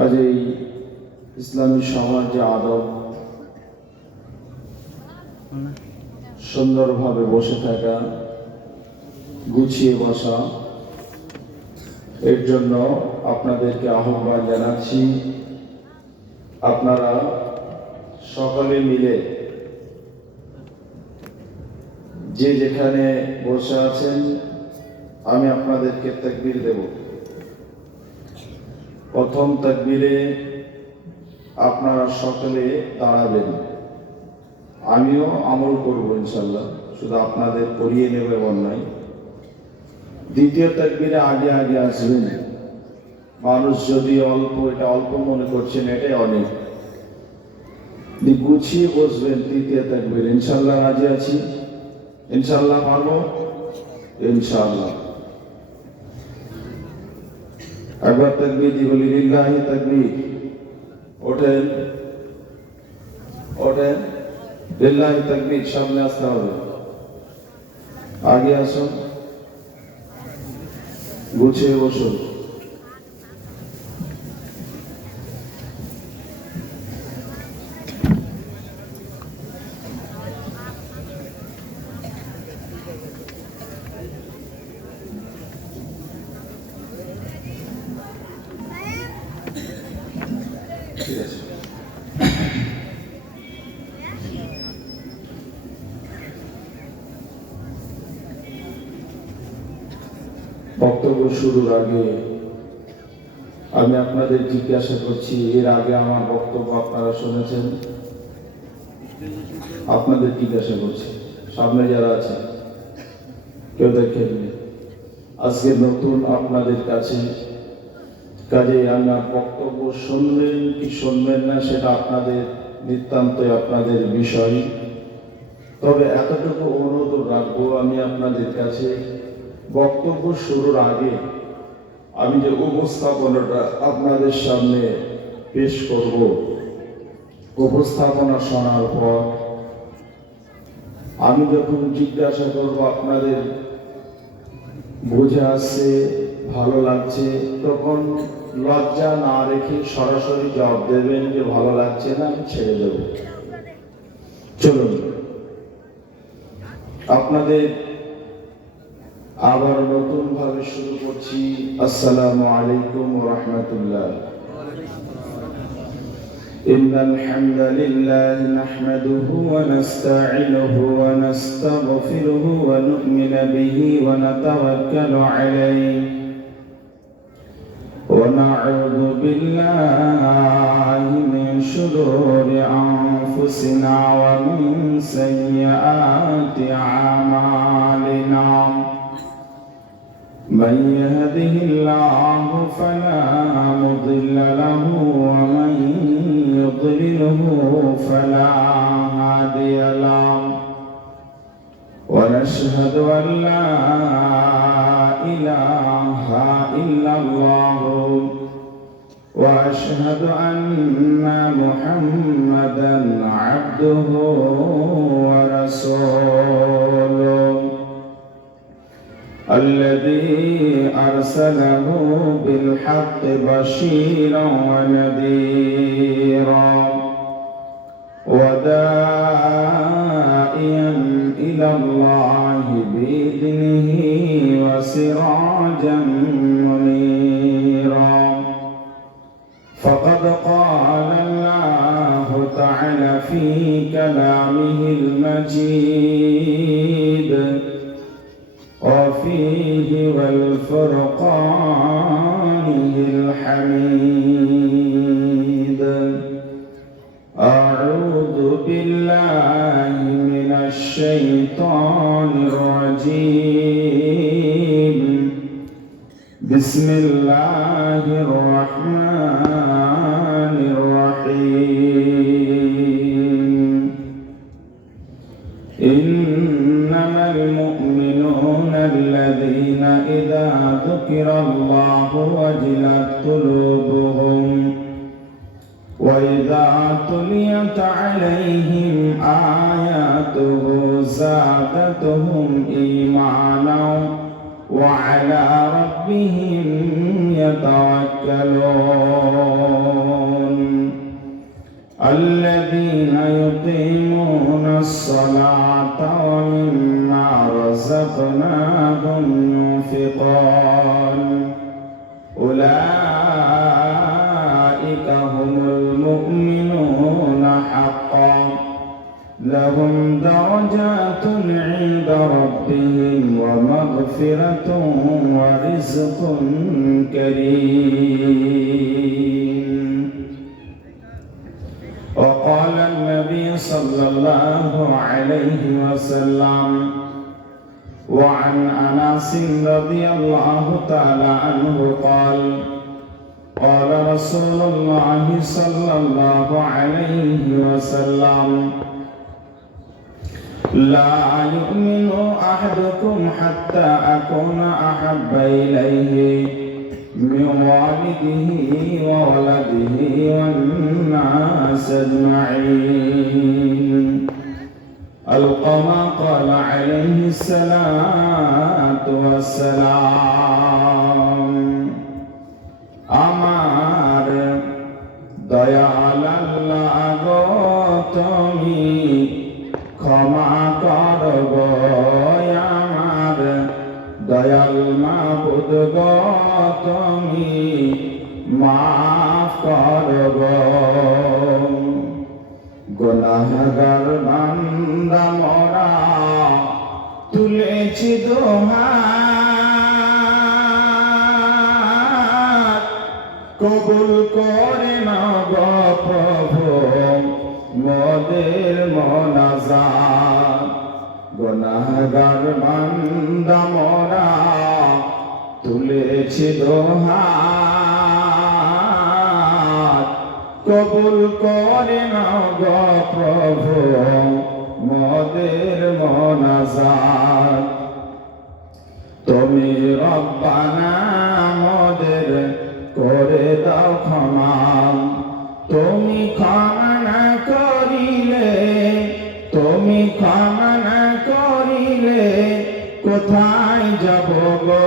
কাজেই ইসলামী সমাজ যে আদব, সুন্দরভাবে বসে থাকা, গুছিয়ে বসা, এর জন্য আপনাদেরকে আহ্বান জানাচ্ছি। আপনারা সকলে মিলে যে যেখানে বসে আছেন, আমি আপনাদেরকে তাকবীর দেব। প্রথম তাকবীরে আপনারা সকলে দাঁড়াবেন, আমিও আমল করব ইনশাল্লাহ, শুধু আপনাদের করিয়ে নেবে এমন নাই। দ্বিতীয় তাকবীরে আগে আগে আসবেন। মানুষ যদি অল্প, এটা অল্প মনে করছেন, এটাই অনেক। গুছিয়ে বসবেন তৃতীয় তাকবীর। ইনশাল্লাহ রাজি আছি, ইনশাল্লাহ পারবো, ইনশাল্লাহ। একবার তাকবীর দি বলি, লিল্লাহি তাকবীর। ওঠেন ওঠেন, লিল্লাহি তাকবীর। সামনে আসতে হবে, আগে আসুন, গুছিয়ে বসুন। ঠিক আছে। বক্তব্য শুরুর আগে আমি আপনাদের জিজ্ঞাসা করছি, এর আগে আমার বক্তব্য আপনারা শুনেছেন? আপনাদের জিজ্ঞাসা করছি, সামনে যারা আছে কেউ দেখেননি, আজকে নতুন আপনাদের কাছে। কাজে আমার বক্তব্য শুনবেন কি শুনবেন না সেটা আপনাদের নিতান্তই আপনাদের বিষয়। তবে এতটুকু অনুরোধ রাখবো আমি আপনাদের কাছে, বক্তব্য শুরুর আগে আমি যে উপস্থাপনাটা আপনাদের সামনে পেশ করব, উপস্থাপনা শোনার পর আমি যখন জিজ্ঞাসা করব আপনাদের বুঝে আসছে, ভালো লাগছে, তখন লজ্জা না রেখে সরাসরি জবাব দেবেন যে ভালো লাগছে না, আমি ছেড়ে দেব। চলুন আপনাদের আবার নতুন ভাবে শুরু করছি। আসসালামু আলাইকুম ওয়া রাহমাতুল্লাহ। ইন্নাল হামদালিল্লাহি নাহমাদুহু ওয়া নাস্তাঈনুহু ওয়া নাস্তাগফিরুহু ওয়া নু'মিনু বিহি ওয়া নাতাওয়াক্কালু আলাইহি ওয়া না'উযু বিল্লাহি মিন শুরুরি আনফুসিনা ওয়া মিন সাইয়্যাতি আমালিনা। من يهده الله فلا مضل له ومن يضلله فلا هادي له ونشهد أن لا إله إلا الله وأشهد أن محمدا عبده ورسوله الذي أرسله بالحق بشيرا ونذيرا وداعيا إلى الله بإذنه وسراجا منيرا. فقد قال الله تعالى في كلامه المجيد وفيه والفرقانه الحميد. أعوذ بالله من الشيطان الرجيم. بسم الله الرحمن الرحيم. إنما المؤمنون الذين إذا ذكر الله وجلت قلوبهم وإذا تليت عليهم آياته زادتهم إيمانا وعلى ربهم يتوكلون. الصلاة ومما رزقناهم ينفقون أولئك هم المؤمنون حقا لهم درجات عند ربهم ومغفرة ورزق كريم. وقال النبي صلى الله عليه وسلم وعن أنس رضي الله تعالى عنه قال قال رسول الله صلى الله عليه وسلم لا يؤمن أحدكم حتى أكون أحب إليه من والده وولده والناس أجمعين أو كما قال عليه الصلاة والسلام. আমার দয়াল আল্লাহ গো তুমি ক্ষমা করব, আমার দয়াল মাবুদ গো তুমি মাফ করব। গুনাহগার বান্দা মোরা তুলেছি দুহাত, কবুল করে নাও প্রভু মোদের মোনাজাত। গুনাহগার বান্দা মোরা তুলেছি দুহাত, কবুল করে নাও গো প্রভু মোদের মোনাজাত। তুমি রব্বানা মোদের করে দাও ক্ষমা, তুমি ক্ষমা না করিলে, তুমি ক্ষমা না করিলে কোথায় যাব গো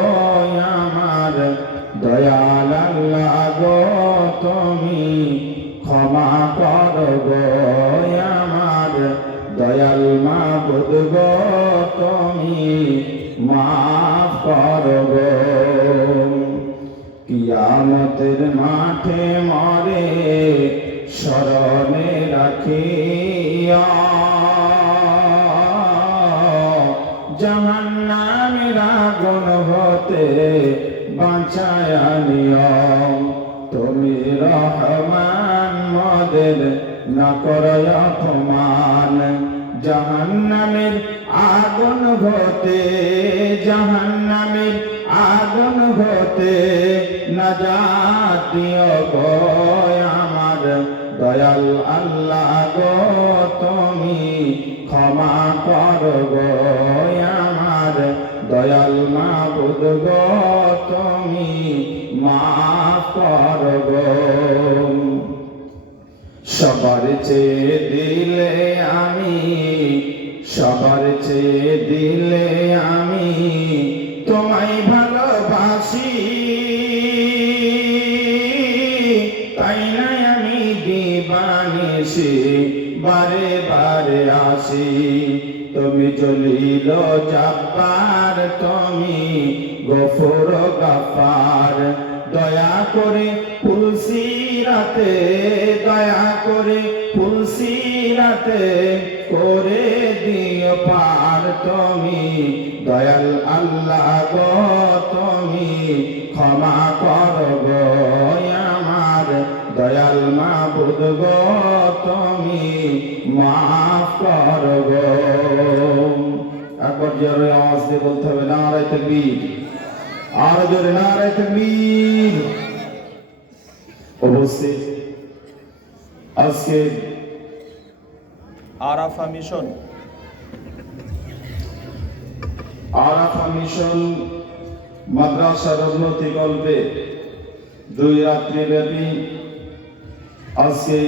আমার দয়াল আল্লাহ গো তুমি ক্ষমা করো গো আমার দয়াল মাবুদ গো তুমি মাফ করো গো। কিয়ামতের মাঠে মরে স্মরণে রাখিয়া, জাহান্নামের আগুন হতে বাঁচায়া নিও। তুমি রহমান মোদের না করো অপমান, জাহান্নামের আগুন হতে, জাহান্নামের আগুন হতে নাজাত দিও গো আমার দয়াল আল্লাহ গো তুমি ক্ষমা করো গো আমার দয়াল মাবুদ গো তুমি মাফ করো গো। সবার চেয়ে দিলে আমি, সবার চেয়ে দিলে আমি তোমায় ভালোবাসি, তাই না আমি দিবানিশি বারে বারে আসি। তুমি জলিল জব্বার তুমি গফুর গাফার, দয়া করে ফুলসিরাতে, দয়া করে ফুলসিরাতে করে দিও পার। তুমি দয়াল আল্লাহ গো তুমি ক্ষমা করো গো আমার দয়াল মাবুদ গো তুমি মাফ করো গো। একবার জোরে আওয়াজ দিয়ে বলতে হবে নারায়ে তাকবীর, আর জোরে নারায়ে তাকবীর। উপস্থিত আজকে আরাফা মিশন, আরাফা মিশন মাদ্রাসার উন্নতি কল্পে 2 রাত্রি ব্যাপী আজকে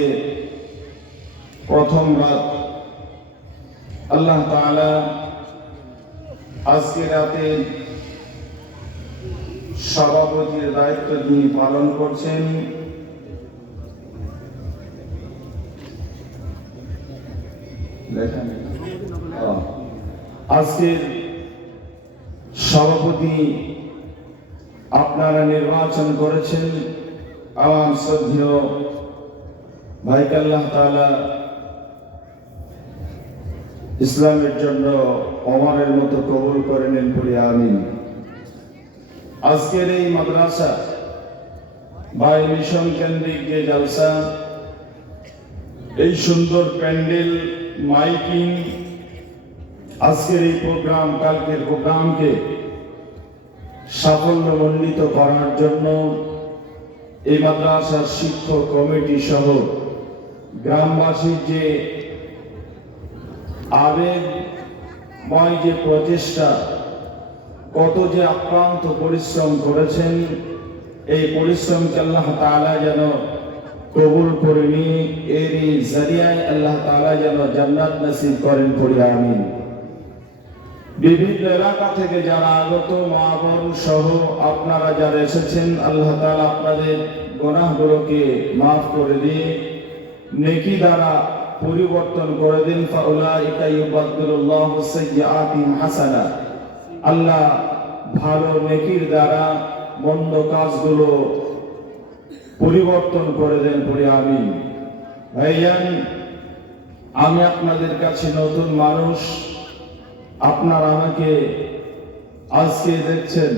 প্রথম রাত। আল্লাহ তাআলা আজকে রাতে সভাপতির দায়িত্ব যিনি পালন করছেন লেখা নেই আজকের সভাপতি আপনারা নির্বাচন করেছেন। আমার শ্রদ্ধেয় ভাইকে আল্লাহ তাআলা ইসলামের জন্য ওমরের মতো কবুল করে নেন, পড়ি আমিন। আজকের এই মাদ্রাসা বা মিশন কেন্দ্রিক যে জলসা, এই সুন্দর প্যান্ডেল, মাইকিং, আজকের এই প্রোগ্রাম, কালকের প্রোগ্রামকে সাফল্যমণ্ডিত করার জন্য এই মাদ্রাসার শিক্ষক কমিটি সহ গ্রামবাসীর যে আবেগময় যে প্রচেষ্টা, কত যে আক্রান্ত পরিশ্রম করেছেন, এই পরিশ্রমকে আল্লাহ তাআলা যেন কবুল করে নিয়ে এরই জরিয়ায় আল্লাহ তাআলা যেন জান্নাত নসিব করেন, পড়ি আমিন। বিভিন্ন এলাকা থেকে যারা আগত, মা বোন সহ আপনারা যারা এসেছেন, আল্লাহ তাআলা আপনাদের গুনাহগুলোকে মাফ করে দিয়ে নেকি দ্বারা পরিবর্তন করে দিন। ফাউলাইকা ইউবাদদিলুল্লাহু সাইয়্যাতিহিম হাসানা। আল্লাহ ভালো নেকির দ্বারা মন্দ কাজগুলো পরিবর্তন করে দেন, পড়ি আমিন। ভাইজান, আমি আপনাদের কাছে নতুন মানুষ, আপনারা আমাকে আজকে দেখছেন,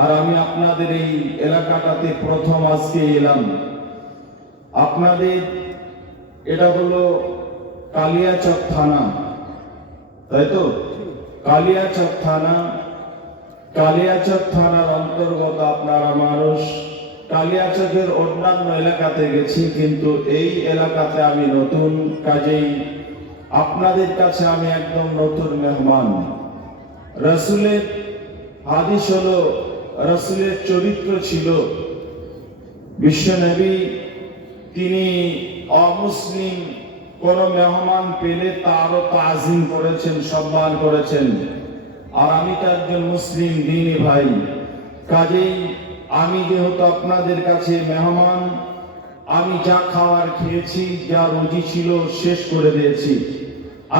আর আমি আপনাদের এই এলাকাটাতে প্রথম আজকে এলাম। আপনাদের এটা হলো কালিয়াচক থানা, তাই তো? কালিয়াচক থানা, কালিয়াচক থানার অন্তর্গত আপনারা মানুষ। কালিয়াচকের অন্যান্য এলাকাতে গেছি, কিন্তু এই এলাকাতে আমি নতুন, কাজেই আপনাদের কাছে আমি একদম নতুন মেহমান। রাসূলের হাদিস হলো, রাসূলের চরিত্র ছিল, বিশ্বনবী তিনি অমুসলিম কোন মেহমান পেলে তারও তাজিম করেছেন, সম্মান করেছেন। আর আমি তো একজন মুসলিম দিনী ভাই, কাজেই আমি যেহেতু আপনাদের কাছে মেহমান, আমি যা খাওয়ার খেয়েছি, যা রুচি ছিল শেষ করে দিয়েছি।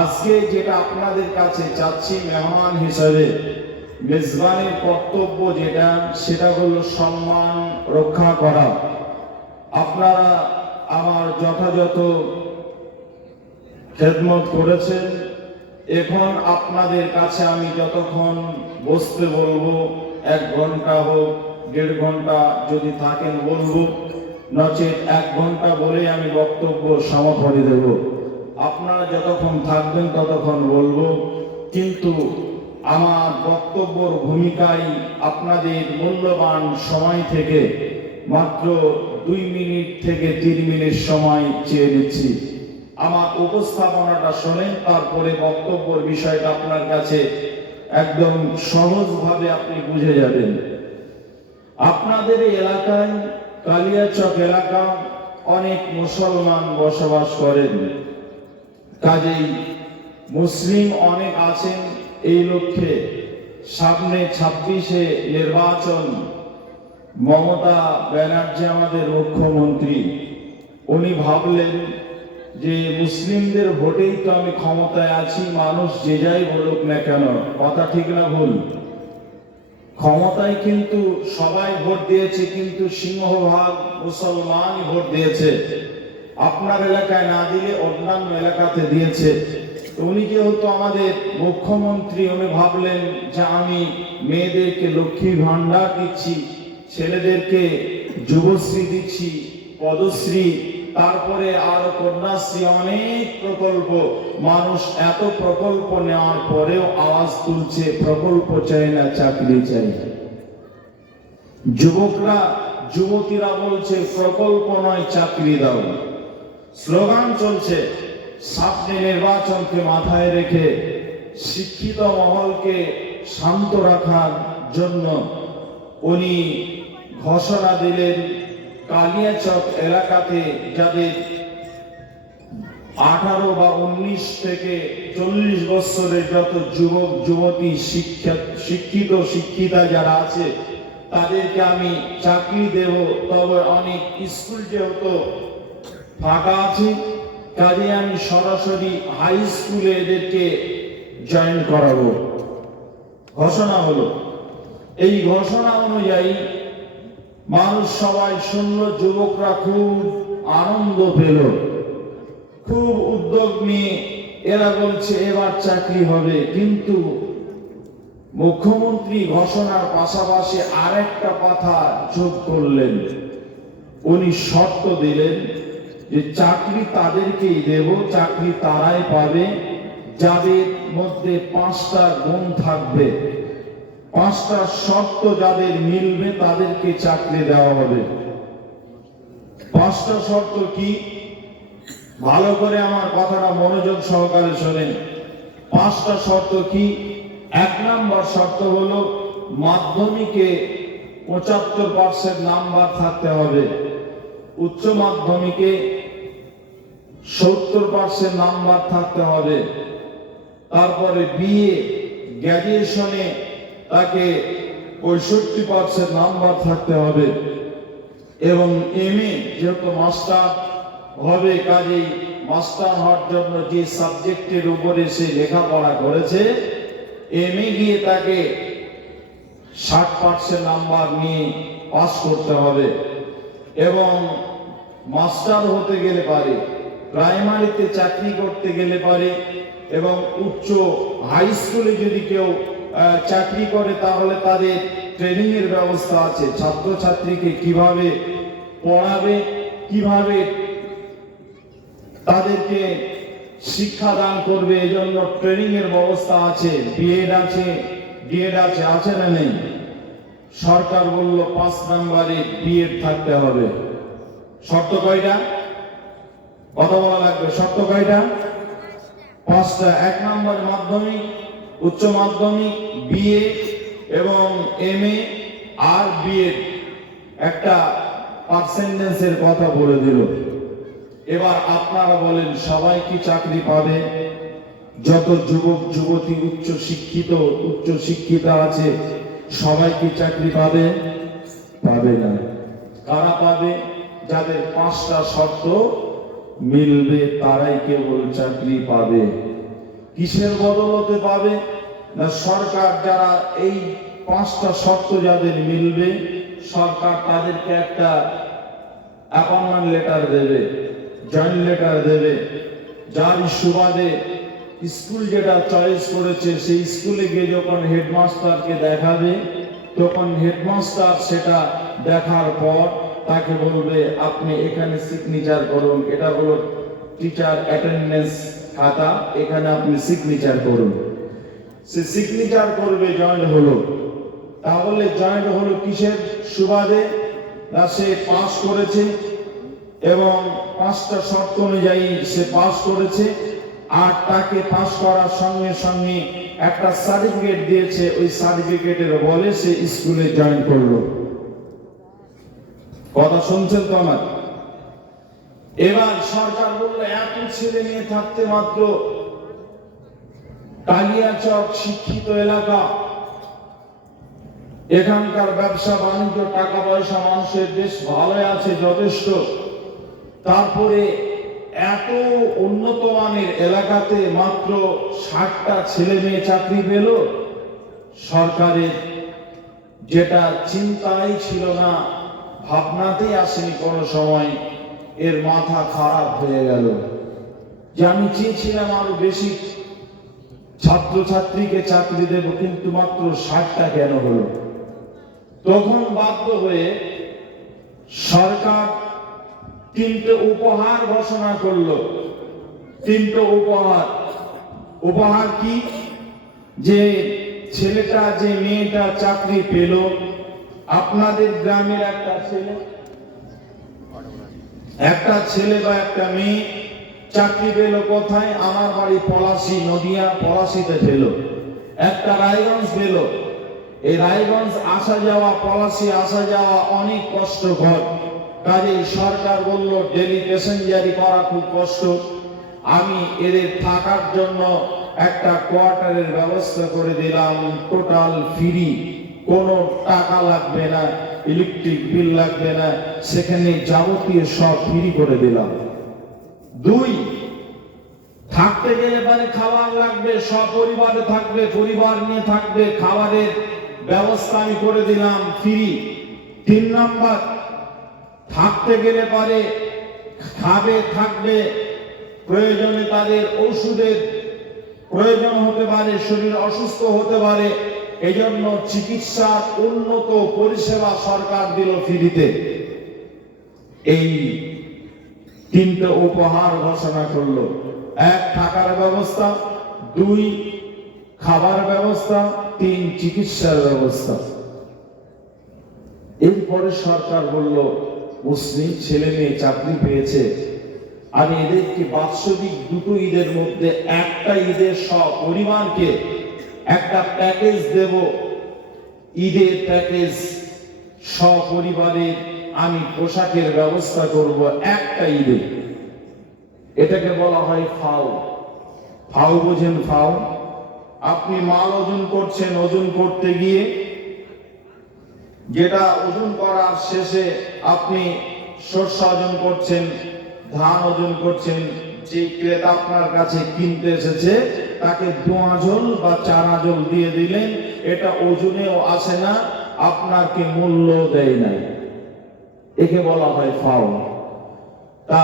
আজকে যেটা আপনাদের কাছে চাচ্ছি মেহমান হিসেবে, মেজবানের কর্তব্য যেটা, সেটা হলো সম্মান রক্ষা করা। আপনারা আমার যথাযথ খেদমত করেছেন। এখন আপনাদের কাছে আমি যতক্ষণ বসতে বলবো, 1 ঘন্টা হোক, 1.5 ঘন্টা যদি থাকেন বলবো, নচেত 1 ঘন্টা বলে আমি বক্তব্য সমাপনী দেব। আপনারা যতক্ষণ থাকবেন ততক্ষণ বলবো, কিন্তু আমার বক্তব্যের ভূমিকায় আপনাদের মূল্যবান সময় থেকে মাত্র 2 মিনিট থেকে 3 মিনিট সময় চেয়ে নিচ্ছি। আমার উপস্থাপনাটা শোনেন, তারপরে বক্তব্যের বিষয়টা আপনার কাছে একদম সহজভাবে আপনি বুঝে যাবেন। আপনাদের এই এলাকায়, কালিয়াচক এলাকা, অনেক মুসলমান বসবাস করেন, কাজেই মুসলিম অনেক আছেন। এই লক্ষ্যে সামনে 26-এ নির্বাচন, মমতা ব্যানার্জি আমাদের মুখ্যমন্ত্রী, উনি ভাবলেন যে মুসলিমদের ভোটেই তো আমি ক্ষমতায় আছি, মানুষ যে যাই বলুক না কেন, কথা ঠিক না ভুল? ক্ষমতায় কিন্তু সবাই ভোট দিয়েছে, কিন্তু সিংহভাগ মুসলমানই ভোট দিয়েছে। আপনার এলাকায় না দিলে অন্যান্য এলাকাতে দিয়েছে। উনি যেহেতু আমাদের মুখ্যমন্ত্রী, উনি ভাবলেন যে আমি মেয়েদেরকে লক্ষ্মী ভান্ডার দিচ্ছি, ছেলেদেরকে যুবশ্রী দিচ্ছি, পদশ্রী, তারপরে আরো কন্যাশ্রী, অনেক প্রকল্প। মানুষ এত প্রকল্প নেওয়ার পরেও আওয়াজ তুলছে, প্রকল্প চাই না, চাকরি চাই। যুবকরা, যুবতীরা বলছে প্রকল্প নয়, চাকরি দাও। স্লোগান চলছে। সামনে নির্বাচনকে মাথায় রেখে শিক্ষিত মহলকে শান্ত রাখার জন্য উনি ঘোষণা দিলেন, কালিয়াচক এলাকাতে যাদের 18 বা 19 থেকে 40 বছরের যত যুবক যুবতী, শিক্ষিত শিক্ষিতা যারা আছে, তাদেরকে আমি চাকরি দেব। তবে অনেক স্কুল যেহেতু ফাঁকা আছে, কাজে আমি সরাসরি হাই স্কুলে এদেরকে জয়েন করাবো। ঘোষণা হলো। এই ঘোষণা অনুযায়ী মানুষ সবাই শুনল, যুবকরা খুব আনন্দ পেল, খুব উদ্যোগ নিয়ে এরা বলছে এবার চাকরি হবে। কিন্তু মুখ্যমন্ত্রী ঘোষণার পাশাপাশি আরেকটা কথা যোগ করলেন। উনি শর্ত দিলেন যে চাকরি তাদেরকেই দেব, চাকরি তারাই পাবে যাদের মধ্যে 5টা গুণ থাকবে। 5টা শর্ত যাদের মিলবে তাদেরকে চাকরি দেওয়া হবে। 5টা শর্ত কি? ভালো করে আমার কথাটা মনোযোগ সহকারে শোনেন। 5টা শর্ত কি? 1 নম্বর শর্ত হলো মাধ্যমিকে 75% নাম্বার থাকতে হবে, উচ্চ মাধ্যমিকে 70% নাম্বার থাকতে হবে, তারপরে বিএ গ্র্যাজুয়েশনে তাকে 65% নাম্বার থাকতে হবে, এবং এমএ যেহেতু মাস্টার হবে, কাজেই মাস্টার হওয়ার জন্য যে সাবজেক্টের উপরে সে লেখাপড়া করেছে, এমএ গিয়ে তাকে 60% নাম্বার নিয়ে পাস করতে হবে। এবং মাস্টার হতে গেলে পারে, প্রাইমারিতে চাকরি করতে গেলে পারে, এবং উচ্চ হাই স্কুলে যদি কেউ চাকরি করে তাহলে তাদের ট্রেনিং এর ব্যবস্থা আছে। ছাত্রছাত্রীকে কিভাবে পড়াবে, কিভাবে তাদেরকে শিক্ষাদান করবে, এজন্য ট্রেনিং এর ব্যবস্থা আছে। বিএড আছে, ডিএড আছে, আছে না নেই? সরকার বলল 5 নম্বরে বিএড থাকতে হবে। শর্ত কয়টা? কথা বলা লাগবে। শর্ত কয়টা? 5টা। 1 নম্বর মাধ্যমিক, উচ্চ মাধ্যমিক, বিএ এবং এমএ আর বিএড। একটা পার্সেন্টেজের কথা বলে দিল। এবার আপনারা বলেন, সবাই কি চাকরি পাবে? যত যুবক যুবতী উচ্চ শিক্ষিতা আছে সবাই কি চাকরি পাবে? পাবে না। কারা পাবে? যাদের 5টা শর্ত মিলবে তারাই কেবল চাকরি পাবে। কিসের বদলতে পাবে? না, সরকার যারা এই 5টা শর্ত যাদের মিলবে, সরকার তাদেরকে একটা অ্যাপয়েন্টমেন্ট লেটার দেবে, জয়েন্ট লেটার দেবে, যার সুবাদে স্কুল যেটা চয়েস করেছে সেই স্কুলে গিয়ে যখন হেডমাস্টারকে দেখাবে, তখন হেডমাস্টার সেটা দেখার পর তাকে বলবে আপনি এখানে সিগনেচার করুন, এটা হলো টিচার অ্যাটেন্ডেন্স খাতা, এখানে আপনি সিগনেচার করুন। সে সিগনেচার করবে, জয়েন্ট হলো। তাহলে জয়েন্ট হলো কিসের সুবাদে? না, সে পাস করেছে এবং 5টা শর্ত অনুযায়ী সে পাস করেছে, আর তাকে পাস করার সঙ্গে সঙ্গে একটা সার্টিফিকেট দিয়েছে, ওই সার্টিফিকেটের বলে সে স্কুলে জয়েন করলো। কথা শুনছেন তো আমার? এবার সরকার বলল এত ছেলে মেয়ে থাকতে মাত্র কালিয়াচক শিক্ষিত এলাকা, এখানকার ব্যবসা বাণিজ্য টাকা পয়সা মানুষের বেশ ভালোই আছে, যথেষ্ট। তারপরে এত উন্নত মানের এলাকাতে মাত্র 60টা ছেলে মেয়ে চাকরি পেল। সরকারের যেটা চিন্তাই ছিল না, ভাবনাতেই আসেনি কোনো সময়, এর মাথা খারাপ হয়ে গেল যে আমি চেয়েছিলাম আরো বেশি ছাত্রছাত্রীকে চাকরি দেব, কিন্তু মাত্র 60টা কেন হলো? তখন বাধ্য হয়ে সরকার 3টে উপহার ঘোষণা করলো। 3টে উপহার কি? যে ছেলেটা, যে মেয়েটা চাকরি পেল, আপনাদের গ্রামের একটা ছেলে বা একটা মেয়ে চাকরি পেল কোথায়? আমার বাড়ি পলাশী, নদিয়া, পলাশীতে পেল। একটা রায়গঞ্জ পেল। এই রায়গঞ্জ আসা যাওয়া, পলাশী আসা যাওয়া অনেক কষ্টকর, কাজেই সরকার বলল ডেলি প্যাসেঞ্জারি করা খুব কষ্ট, আমি এদের থাকার জন্য একটা কোয়ার্টারের ব্যবস্থা করে দিলাম, টোটাল ফ্রি, কোনো টাকা লাগবে না, ইলেকট্রিক বিল লাগবে না, সেখানে যাবতীয় সব ফ্রি করে দিলাম। 2, থাকতে গেলে পরে খাবার লাগবে, সপরিবারে থাকবে, পরিবার নিয়ে থাকবে, খাবারের ব্যবস্থা আমি করে দিলাম ফ্রি। 3 নাম্বার, থাকতে গেলে পরে খাবে, থাকবে, প্রয়োজনে তাদের ওষুধের প্রয়োজন হতে পারে, শরীর অসুস্থ হতে পারে, এজন্য চিকিৎসার উন্নত পরিষেবা সরকার দিল ফ্রিতে। এই 3টে উপহার ঘোষণা করলো। 1 থাকার ব্যবস্থা, 2 খাবার ব্যবস্থা, 3 চিকিৎসার ব্যবস্থা। এরপরে সরকার বলল, মুসলিম ছেলে মেয়ে চাকরি পেয়েছে, আমি এদেরকে বাৎসরিক 2টো ঈদের মধ্যে একটা ঈদের সপরিবারকে একটা প্যাকেজ দেব, ঈদের প্যাকেজ, সপরিবারে আমি পোশাকের ব্যবস্থা করব একটা ঈদে। এটাকে বলা হয় ফাও। ফাও বোঝেন? ফাও, আপনি মাল ওজন করছেন, ওজন করতে গিয়ে যেটা ওজন করার শেষে আপনি শস্য ওজন করছেন, ধান ওজন করছেন, যে ক্রেতা আপনার কাছে কিনতে এসেছে তাকে 2 আঁচল বা 4 আঁচল দিয়ে দিলেন, এটা ওজনেও আসে না, আপনাকে মূল্য দেয় নাই, একে বলা হয় ফাও। তা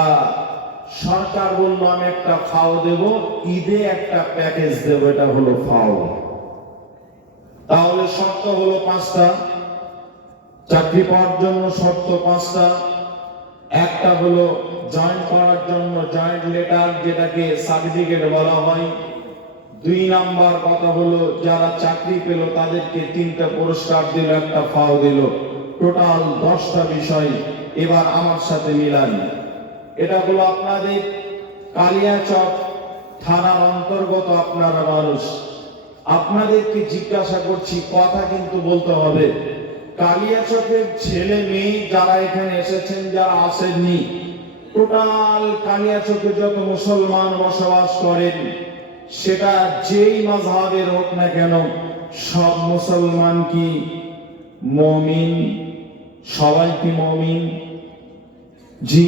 সরকার বলল, আমি একটা ফাও দেব, ঈদে একটা প্যাকেজ দেব, এটা হলো ফাও। তাহলে শর্ত হলো 5টা, চাকরি পাওয়ার জন্য শর্ত 5টা। একটা হলো জয়েন করার জন্য জয়েন্ট লেটার, যেটাকে সার্টিফিকেট বলা হয়। 2 নাম্বার কথা হলো যারা চাকরি পেল তাদেরকে 3টা পুরস্কার দিল, একটা ফাও দিল, টোটাল 10টা বিষয়। এবার আমার সাথে মিলান। এটা হলো আপনাদের কালিয়াচক থানার অন্তর্গত আপনারা মানুষ। আপনাদেরকে জিজ্ঞাসা করছি, কথা কিন্তু বলতে হবে। কালিয়াচকের ছেলে মেয়ে যারা এখানে এসেছেন, যারা আসেননি, টোটাল কালিয়াচকে যত মুসলমান বসবাস করেন, সেটা যেই মাযহাবের হোক না কেন, সব মুসলমান কি মুমিন? সবাই কি মুমিন? জি,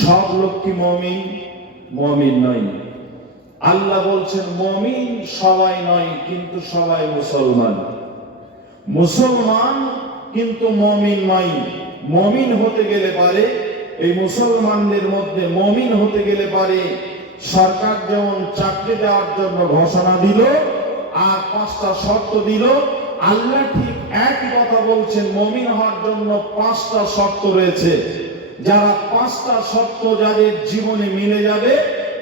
সব লোক কি মুমিন? মুমিন নয়। আল্লাহ বলছেন মুমিন সবাই নয়, কিন্তু সবাই মুসলমান। মুসলমান কিন্তু মুমিন নয়। মুমিন হতে গেলে পারে, এই মুসলমানদের মধ্যে মুমিন হতে গেলে পারে সরকার যেমন চাকরি দেওয়ার জন্য ঘোষণা দিল আর 5টা শর্ত দিল, আল্লাহ ঠিক একই কথা বলছেন, মুমিন হওয়ার জন্য 5টা শর্ত রয়েছে। যারা 5টা শর্ত যাদের জীবনে মিলে যাবে,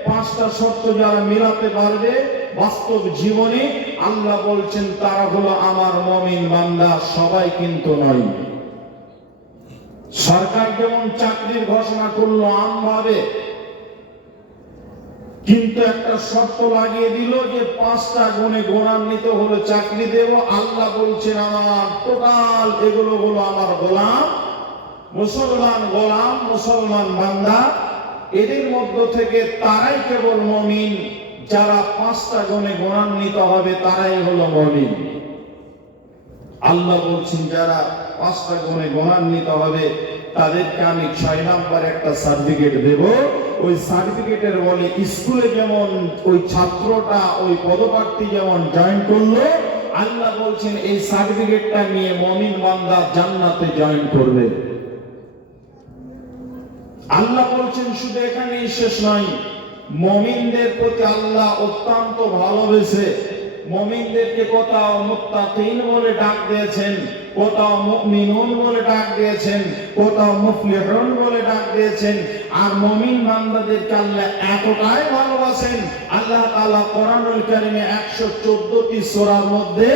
5টা শর্ত যারা মিলাতে পারবে বাস্তব জীবনে, আল্লাহ বলছেন তারা হলো আমার মুমিন বান্দা। সবাই কিন্তু নয়। সরকার যেমন চাকরির ঘোষণা করলো আমভাবে, কিন্তু একটা শর্ত লাগিয়ে দিল যে 5টা গুণে গুণান্বিত হলো চাকরি দেব। আল্লাহ বলছেন আমার টোটাল এগুলো হলো আমার গোলাম, মুসলমান গোলাম, মুসলমান বান্দা। এদের মধ্য থেকে তারাই কেবল মুমিন, যারা 5টা গুণে গুণান্বিত হবে তারাই হলো মুমিন। আল্লাহ বলছেন যারা 5টা গুণে গুণান্বিত হবে তাদেরকে আমি 6 নাম্বার একটা সার্টিফিকেট দেব। ওই সার্টিফিকেটের বলে স্কুলে যেমন ওই ছাত্রটা, ওই পদপ্রার্থী যেমন জয়েন করলো, আল্লাহ বলছেন এই সার্টিফিকেটটা নিয়ে মুমিন বান্দা জান্নাতে জয়েন করবে। আল্লাহ বলছেন শুধু এখানেই শেষ নয়, মুমিনদের প্রতি আল্লাহ অত্যন্ত ভালোবেসে মুমিনদেরকে কোথাও মুত্তাকিন বলে ডাক দিয়েছেন, কোথাও মুমিনুন বলে ডাক দিয়েছেন, কোথাও মুফলিহুন বলে ডাক দিয়েছেন। আর মুমিন বান্দাদেরকে আল্লাহ এতটাই ভালোবাসেন, আল্লাহ তাআলা কোরআনুল কারীমে 114টি সূরার মধ্যে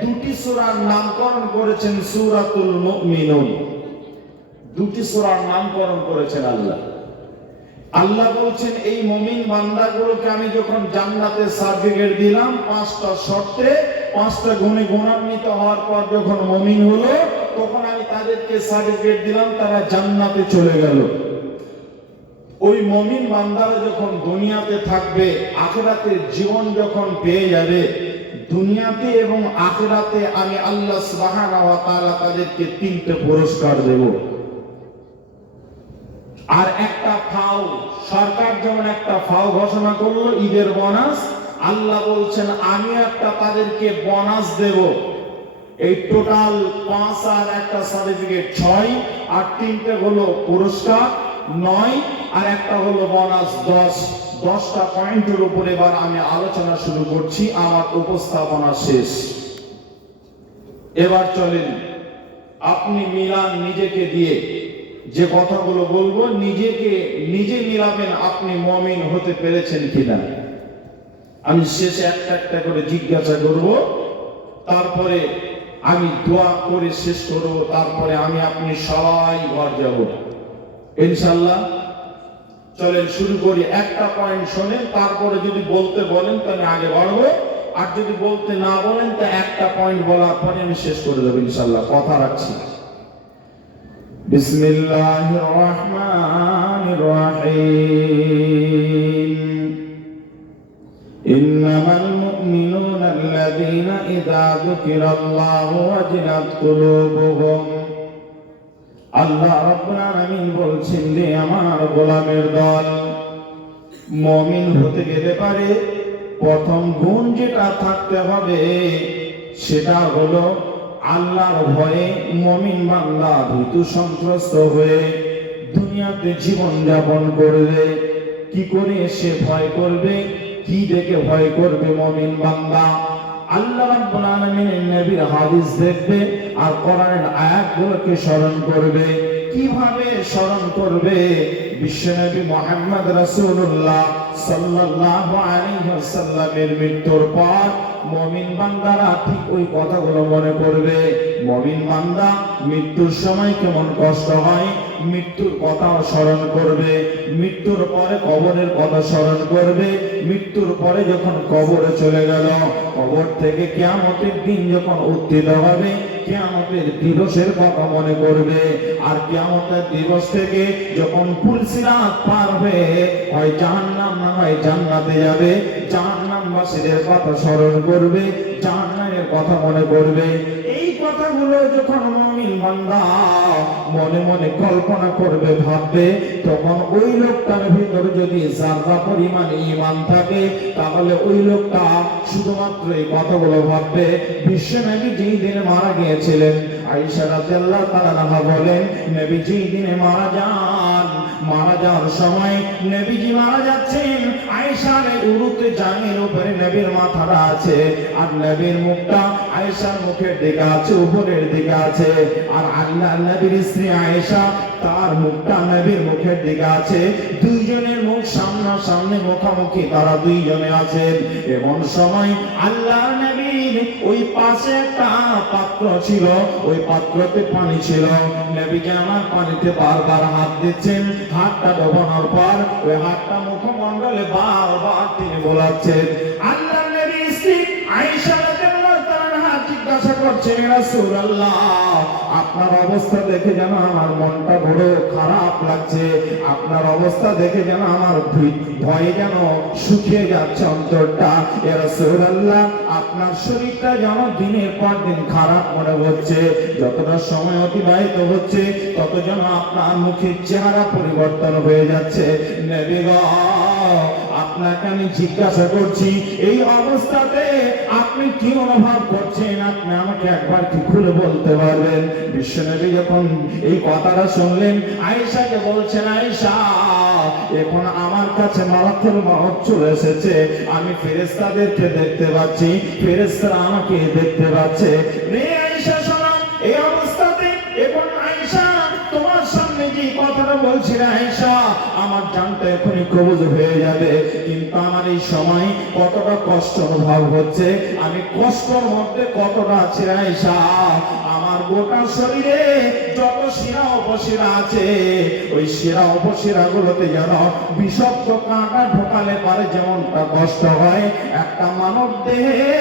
2টি সূরার নামকরণ করেছেন সূরাতুল মুমিনুন। 2টি সূরার নামকরণ করেছেন আল্লাহ। আল্লাহ বলছেন এই মুমিন বান্দাগুলোকে আমি যখন জান্নাতের সার্টিফিকেট দিলাম 5টা শর্তে, 5টা গুণে গুণান্বিত হওয়ার পর যখন মুমিন হলো, তখন আমি তাদেরকে সার্টিফিকেট দিলাম, তারা জান্নাতে চলে গেল। ওই মুমিন বান্দারা যখন দুনিয়াতে থাকবে, আখিরাতের জীবন যখন পেয়ে যাবে, দুনিয়াতে এবং আখিরাতে আমি আল্লাহ সুবহানাহু ওয়া তাআলা তাদেরকে 3টে পুরস্কার দেব। আর একটা ফাও, সরকার যেমন একটা ফাও ঘোষণা করলো ঈদের বোনাস, আল্লাহ বলছেন আমি একটা তাদেরকে বোনাস দেব। এই টোটাল 5 আর একটা সার্টিফিকেট 6, আর 3টে হলো পুরস্কার 9, আর একটা হলো বোনাস 10। 10টা পয়েন্টের উপর এবার আমি আলোচনা শুরু করছি, আমার উপস্থাপনা শেষ। এবার চলেন আপনি মিলান নিজেকে দিয়ে। যে কথাগুলো বলবো নিজেকে নিজে মিলাবেন আপনি মুমিন হতে পেরেছেন কিনা। আমি শেষে একটা একটা করে জিজ্ঞাসা করব, তারপরে আমি দোয়া করে শেষ করব, তারপরে আমি আপনি সবাই ঘর যাব ইনশাআল্লাহ। চলেন শুরু করি। একটা পয়েন্ট শোনেন, তারপরে যদি বলতে বলেন তাহলে আগে বাড়বো, আর যদি বলতে না বলেন তা একটা পয়েন্ট বলার পরে আমি শেষ করে দেবো ইনশাআল্লাহ, কথা রাখছি। বিসমিল্লাহির রহমানির রহিম। ইন্নামাল মুমিনুনা আল্লাযীনা ইযা যুকিরাল্লাহু ওয়াজিলাত কুলুবুহুম। আল্লাহ রাব্বুল আলামিন বলছেন যে আমার গোলামের দল, মুমিন হতে গেলে পারে প্রথম গুণ যেটা থাকতে হবে সেটা হলো আল্লাহর ভয়ে মুমিন বান্দা ভীতু সন্ত্রস্ত হয়ে দুনিয়াতে জীবন যাপন করবে। কি করে সে ভয় করবে, কি দেখে ভয় করবে মুমিন বান্দা? আল্লাহ রাব্বুল আলামিনের নবীর হাদিস দেখবে আর কোরআনের আয়াতগুলোকে স্মরণ করবে। কিভাবে স্মরণ করবে? বিশ্বনবী মুহাম্মদ রাসূলুল্লাহ সাল্লাল্লাহু আলাইহি ওয়াসাল্লামের মৃত্যুর পর মুমিন বান্দারা ঠিক ওই কথাগুলো মনে করবে। মুমিন বান্দা মৃত্যুর সময় কেমন কষ্ট হয় মৃত্যুর কথাও স্মরণ করবে, মৃত্যুর পরে কবরের কথা স্মরণ করবে, মৃত্যুর পরে যখন কবরে চলে গেল, কবর থেকে কিয়ামতের দিন যখন উত্থিত হবে কিয়ামতের দিবসের কথা মনে করবে। আর কিয়ামতের দিবস থেকে যখন পুলসিরাত পার হয়ে হয় জাহান্নাম না হয় জান্নাতে যাবে, জাহান্নামবাসীদের কথা স্মরণ করবে, জাহান্নামের কথা মনে করবে। এই কথাগুলো যখন মুমিন বান্দা মনে মনে কল্পনা করবে, ভাববে, তখন ওই লোকটার ভিতরে যদি যারা পরিমাণ ঈমান থাকে তাহলে ওই লোকটা শুধুমাত্র এই কথাগুলো ভাববে। বিশ্বনবী যেই দিনে মারা গিয়েছিলেন, আয়েশা রাদিয়াল্লাহু তাআলা আনহা বলেন, নবী যেই দিনে মারা যান, মারা যাওয়ার সময় নবীজি মারা যাচ্ছেন, আয়েশার উরুতে জানের উপরে নবীর মাথাটা আছে, আর নবীর মুখটা আয়েশার মুখের দিকে আছে, উপরের দিকে আছে। আর আল্লাহ নবীর স্ত্রী আয়েশা, তার মুখটা নবীর মুখের দিকে আছে। দুইজনের মুখ সামনাসামনি মুখামুখি, তারা দুইজনে আছেন। এমন সময় আল্লাহ নবীর ওই পাশে একটা পাত্র ছিল, ওই পাত্রতে পানি ছিল। নবীজি আমার পানিতে বারবার হাত দিচ্ছেন, হাতটা ডোবানোর পর ওই হাতটা মুখমণ্ডলে বারবার তিনি বোলাচ্ছেন। আল্লাহ নবীর স্ত্রী আয়েশা রাদিয়াল্লাহু তাআলা জিজ্ঞাসা করছেন, ইয়া রাসূলুল্লাহ, আপনার অবস্থা দেখে যেন আমার মনটা বড় খারাপ লাগছে, আপনার অবস্থা দেখে যেন আমার ভয়ে যেন শুকিয়ে যাচ্ছে অন্তরটা। ইয়া রাসূলুল্লাহ, আপনার শরীরটা যেন দিনের পর দিন খারাপ মনে হচ্ছে, যতটা সময় অতিবাহিত হচ্ছে তত যেন আপনার মুখের চেহারা পরিবর্তন হয়ে যাচ্ছে। নবী গো, আপনাকে আমি জিজ্ঞাসা করছি, এই অবস্থাতে আপনি কি অনুভব করছেন? আপনি আমাকে একবার কি খুলে বলতে পারবেন? বিশ্বনবী যখন এই কথাটা শুনলেন, আয়েশাকে বলছেন, আয়েশা, এখন আমার কাছে মালাকুল মউত চলে এসেছে, আমি ফেরেশতাদেরকে দেখতে পাচ্ছি, ফেরেশতারা আমাকে দেখতে পাচ্ছে। রে আয়েশা শোনো, এই অবস্থাতে এখন আয়েশা তোমার সামনে যে কথাটা বলছি না আয়েশা, আমার জানটা এখনই কবজ হয়ে যাবে, কিন্তু আমার এই সময় কতটা কষ্ট অনুভব হচ্ছে, আমি কষ্টের মধ্যে কতটা আছি আয়েশা। আমার গোটা শরীরে যত শিরা উপশিরা আছে, ওই শিরা উপশিরা গুলোতে যেন বিষাক্ত কাঁটা ঢোকালে পারে যেমনটা কষ্ট হয়, একটা মানব দেহে,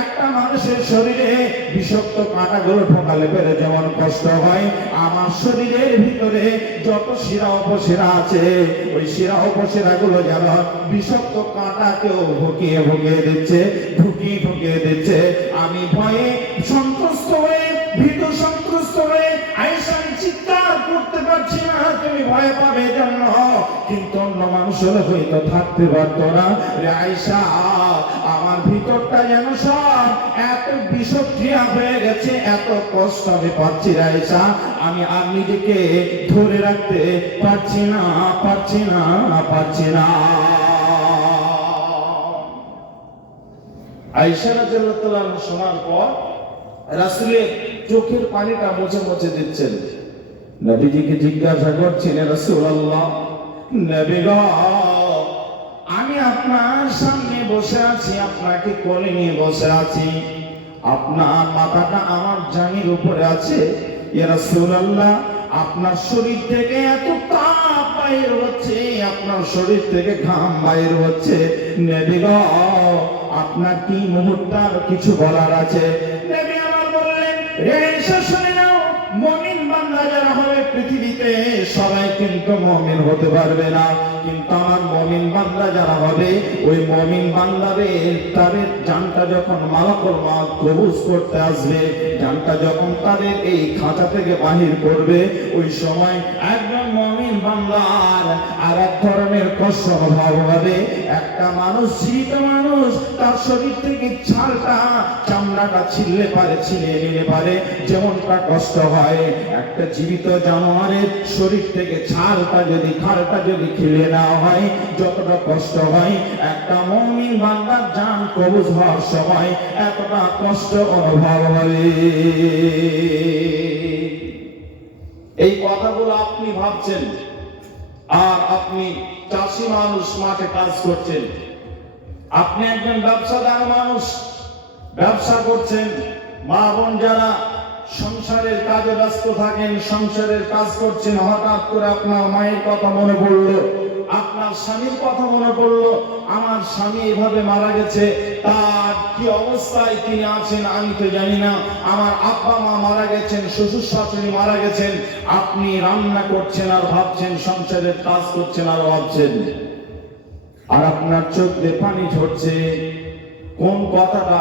একটা মানুষের শরীরে বিষাক্ত কাঁটাগুলো ঢোকালে পেরে যেমন কষ্ট হয়, আমার শরীরের ভিতরে যত শিরা উপশিরা আছে ওই শিরা উপশিরা গুলো যেন বিষাক্ত কাঁটাকেও ঢুকিয়ে ঢুকিয়ে দিচ্ছে, ঢুকিয়ে ঢুকিয়ে দিচ্ছে। আমি ভয়ে সন্ত্রস্ত হয়ে, ভীত সন্ত্রস্ত হয়ে আয়েশা চিৎকার করতে পারছি না, তুমি ভয় পাবে জন্য, কিন্তু অন্য মানুষের হয়তো থাকতে পারতো না। রে আয়েশা, আমার ভিতরটা যেন সব এত বিষক্রিয়া হয়ে গেছে, এত কষ্ট আমি পাচ্ছি রে আয়েশা, আমি আর নিজেকে ধরে রাখতে পারছি না, পারছি না, পারছি না। আয়েশা রাদিয়াল্লাহু আনহা শোনার পর রাসূলের চোখের পানিটা মুছে মুছে দিচ্ছেন। নবীজিকে জিজ্ঞাসা করছেন, রাসূলুল্লাহ, নবী গো, আমি আপনার সামনে বসে আছি, আপনাকে কোলে নিয়ে বসে আছি, আপনার মাথাটা আমার জানির উপরে আছে, ইয়া রাসূলুল্লাহ, আপনার শরীর থেকে এত তাপ বাইর হচ্ছে, আপনার শরীর থেকে ঘাম বাইর হচ্ছে, নবী গো, আপনার কি মুহূর্তের কিছু বলার আছে? নবী আমার বললেন, হে আয়েশা, শুনে নাও, মুমিন বান্দা যারা হবে পৃথিবীতে সবাই কিন্তু মুমিন হতে পারবে না, কিন্তু আমার মুমিন বান্দা যারা হবে, ওই মুমিন বান্দাদের তাদের জানটা যখন মালাকুল মউত কবজ করতে আসবে, জানটা যখন তাদের এই খাঁচা থেকে বাহির করবে, ওই সময় একজন মুমিন বান্দার আর এক ধরনের কষ্ট অনুভব হবে। একটা মানুষ, জীবিত মানুষ, তার শরীর থেকে ছালটা, চামড়াটা ছিঁড়লে পারে, ছিঁড়ে নিতে পারে, যেমনটা কষ্ট হয় একটা জীবিত জানোয়ারের শরীর থেকে ছালটা যদি, খালটা যদি ছিঁড়ে নেওয়া হয়, যতটা কষ্ট হয়, একটা মুমিন বান্দার জান কবজ হওয়ার সময় এতটা কষ্ট অনুভব হবে। এই কথাগুলো আপনি ভাবছেন, আর আপনি চাষি মানুষ, মাঠে কাজ করছেন, আপনি একজন ব্যবসাদার মানুষ, ব্যবসা করছেন, মা বোন যারা সংসারের কাজে ব্যস্ত থাকেন, সংসারের কাজ করছেন, হঠাৎ করে আপনার মায়ের কথা মনে পড়লো, আপনার স্বামীর কথা মনে পড়লো, আমার স্বামী এভাবে মারা গেছে, তার কি অবস্থায় তিনি আছেন আমি তো জানি না, আমার আব্বা মা মারা গেছেন, শ্বশুর শাশুড়ি মারা গেছেন, আপনি রান্না করছেন আর ভাবছেন, সংসারের কাজ করছেন আর ভাবছেন, আর আপনার চোখ দিয়ে পানি ঝরছে। কোন কথাটা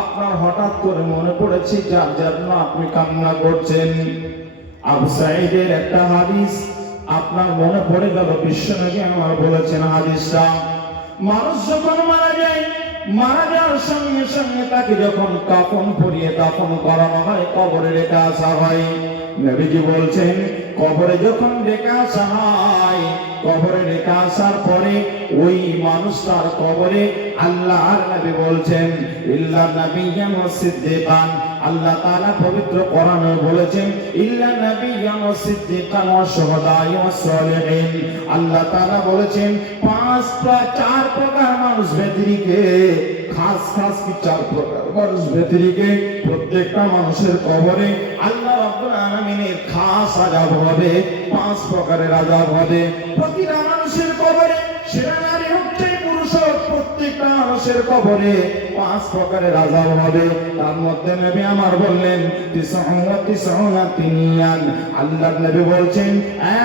আপনার হঠাৎ করে মনে পড়েছে, যার জন্য আপনি কান্না করছেন? আবু সাঈদের একটা হাদিস আপনার মনে পড়ে গেল, বিশ্বনবী আমার বলেছেন হাদিসটা, মানুষ যখন মারা যায়, মারা যাওয়ার সঙ্গে সঙ্গে তাকে যখন কাফন পরিয়ে দাফন করানো হয়, কবরে রেখে আসা হয়, নবীজি বলছেন, কবরে যখন রেখে আসা হয়, কবরে রেখে আসার পরে ওই মানুষটার কবরে আল্লাহর নবী বলছেন, ইল্লা নাবিয়্যান ওয়া সিদ্দিকান, আল্লাহ তাআলা পবিত্র কোরআনে বলেছেন, ইল্লা নাবিয়্যান ওয়া সিদ্দিকান ওয়া শুহাদাই ওয়া সালিহিন, আল্লাহ তাআলা বলেছেন 4 প্রকার মানুষ ব্যতিরিকে, খাস খাস কি 4 প্রকার মানুষ ব্যতিরিকে প্রত্যেকটা মানুষের কবরে আল্লাহ রাব্বুল আলামিনের খাস আযাব হবে, 5 প্রকারের আযাব হবে প্রতিটা মানুষের কবরে, সেটা নারী হোক চাই পুরুষ হোক, প্রত্যেকটা মানুষের কবরে 5 প্রকারের আযাব হবে। তার মধ্যে নবী আমার বললেন 99 আল্লাহর নবী বলছেন,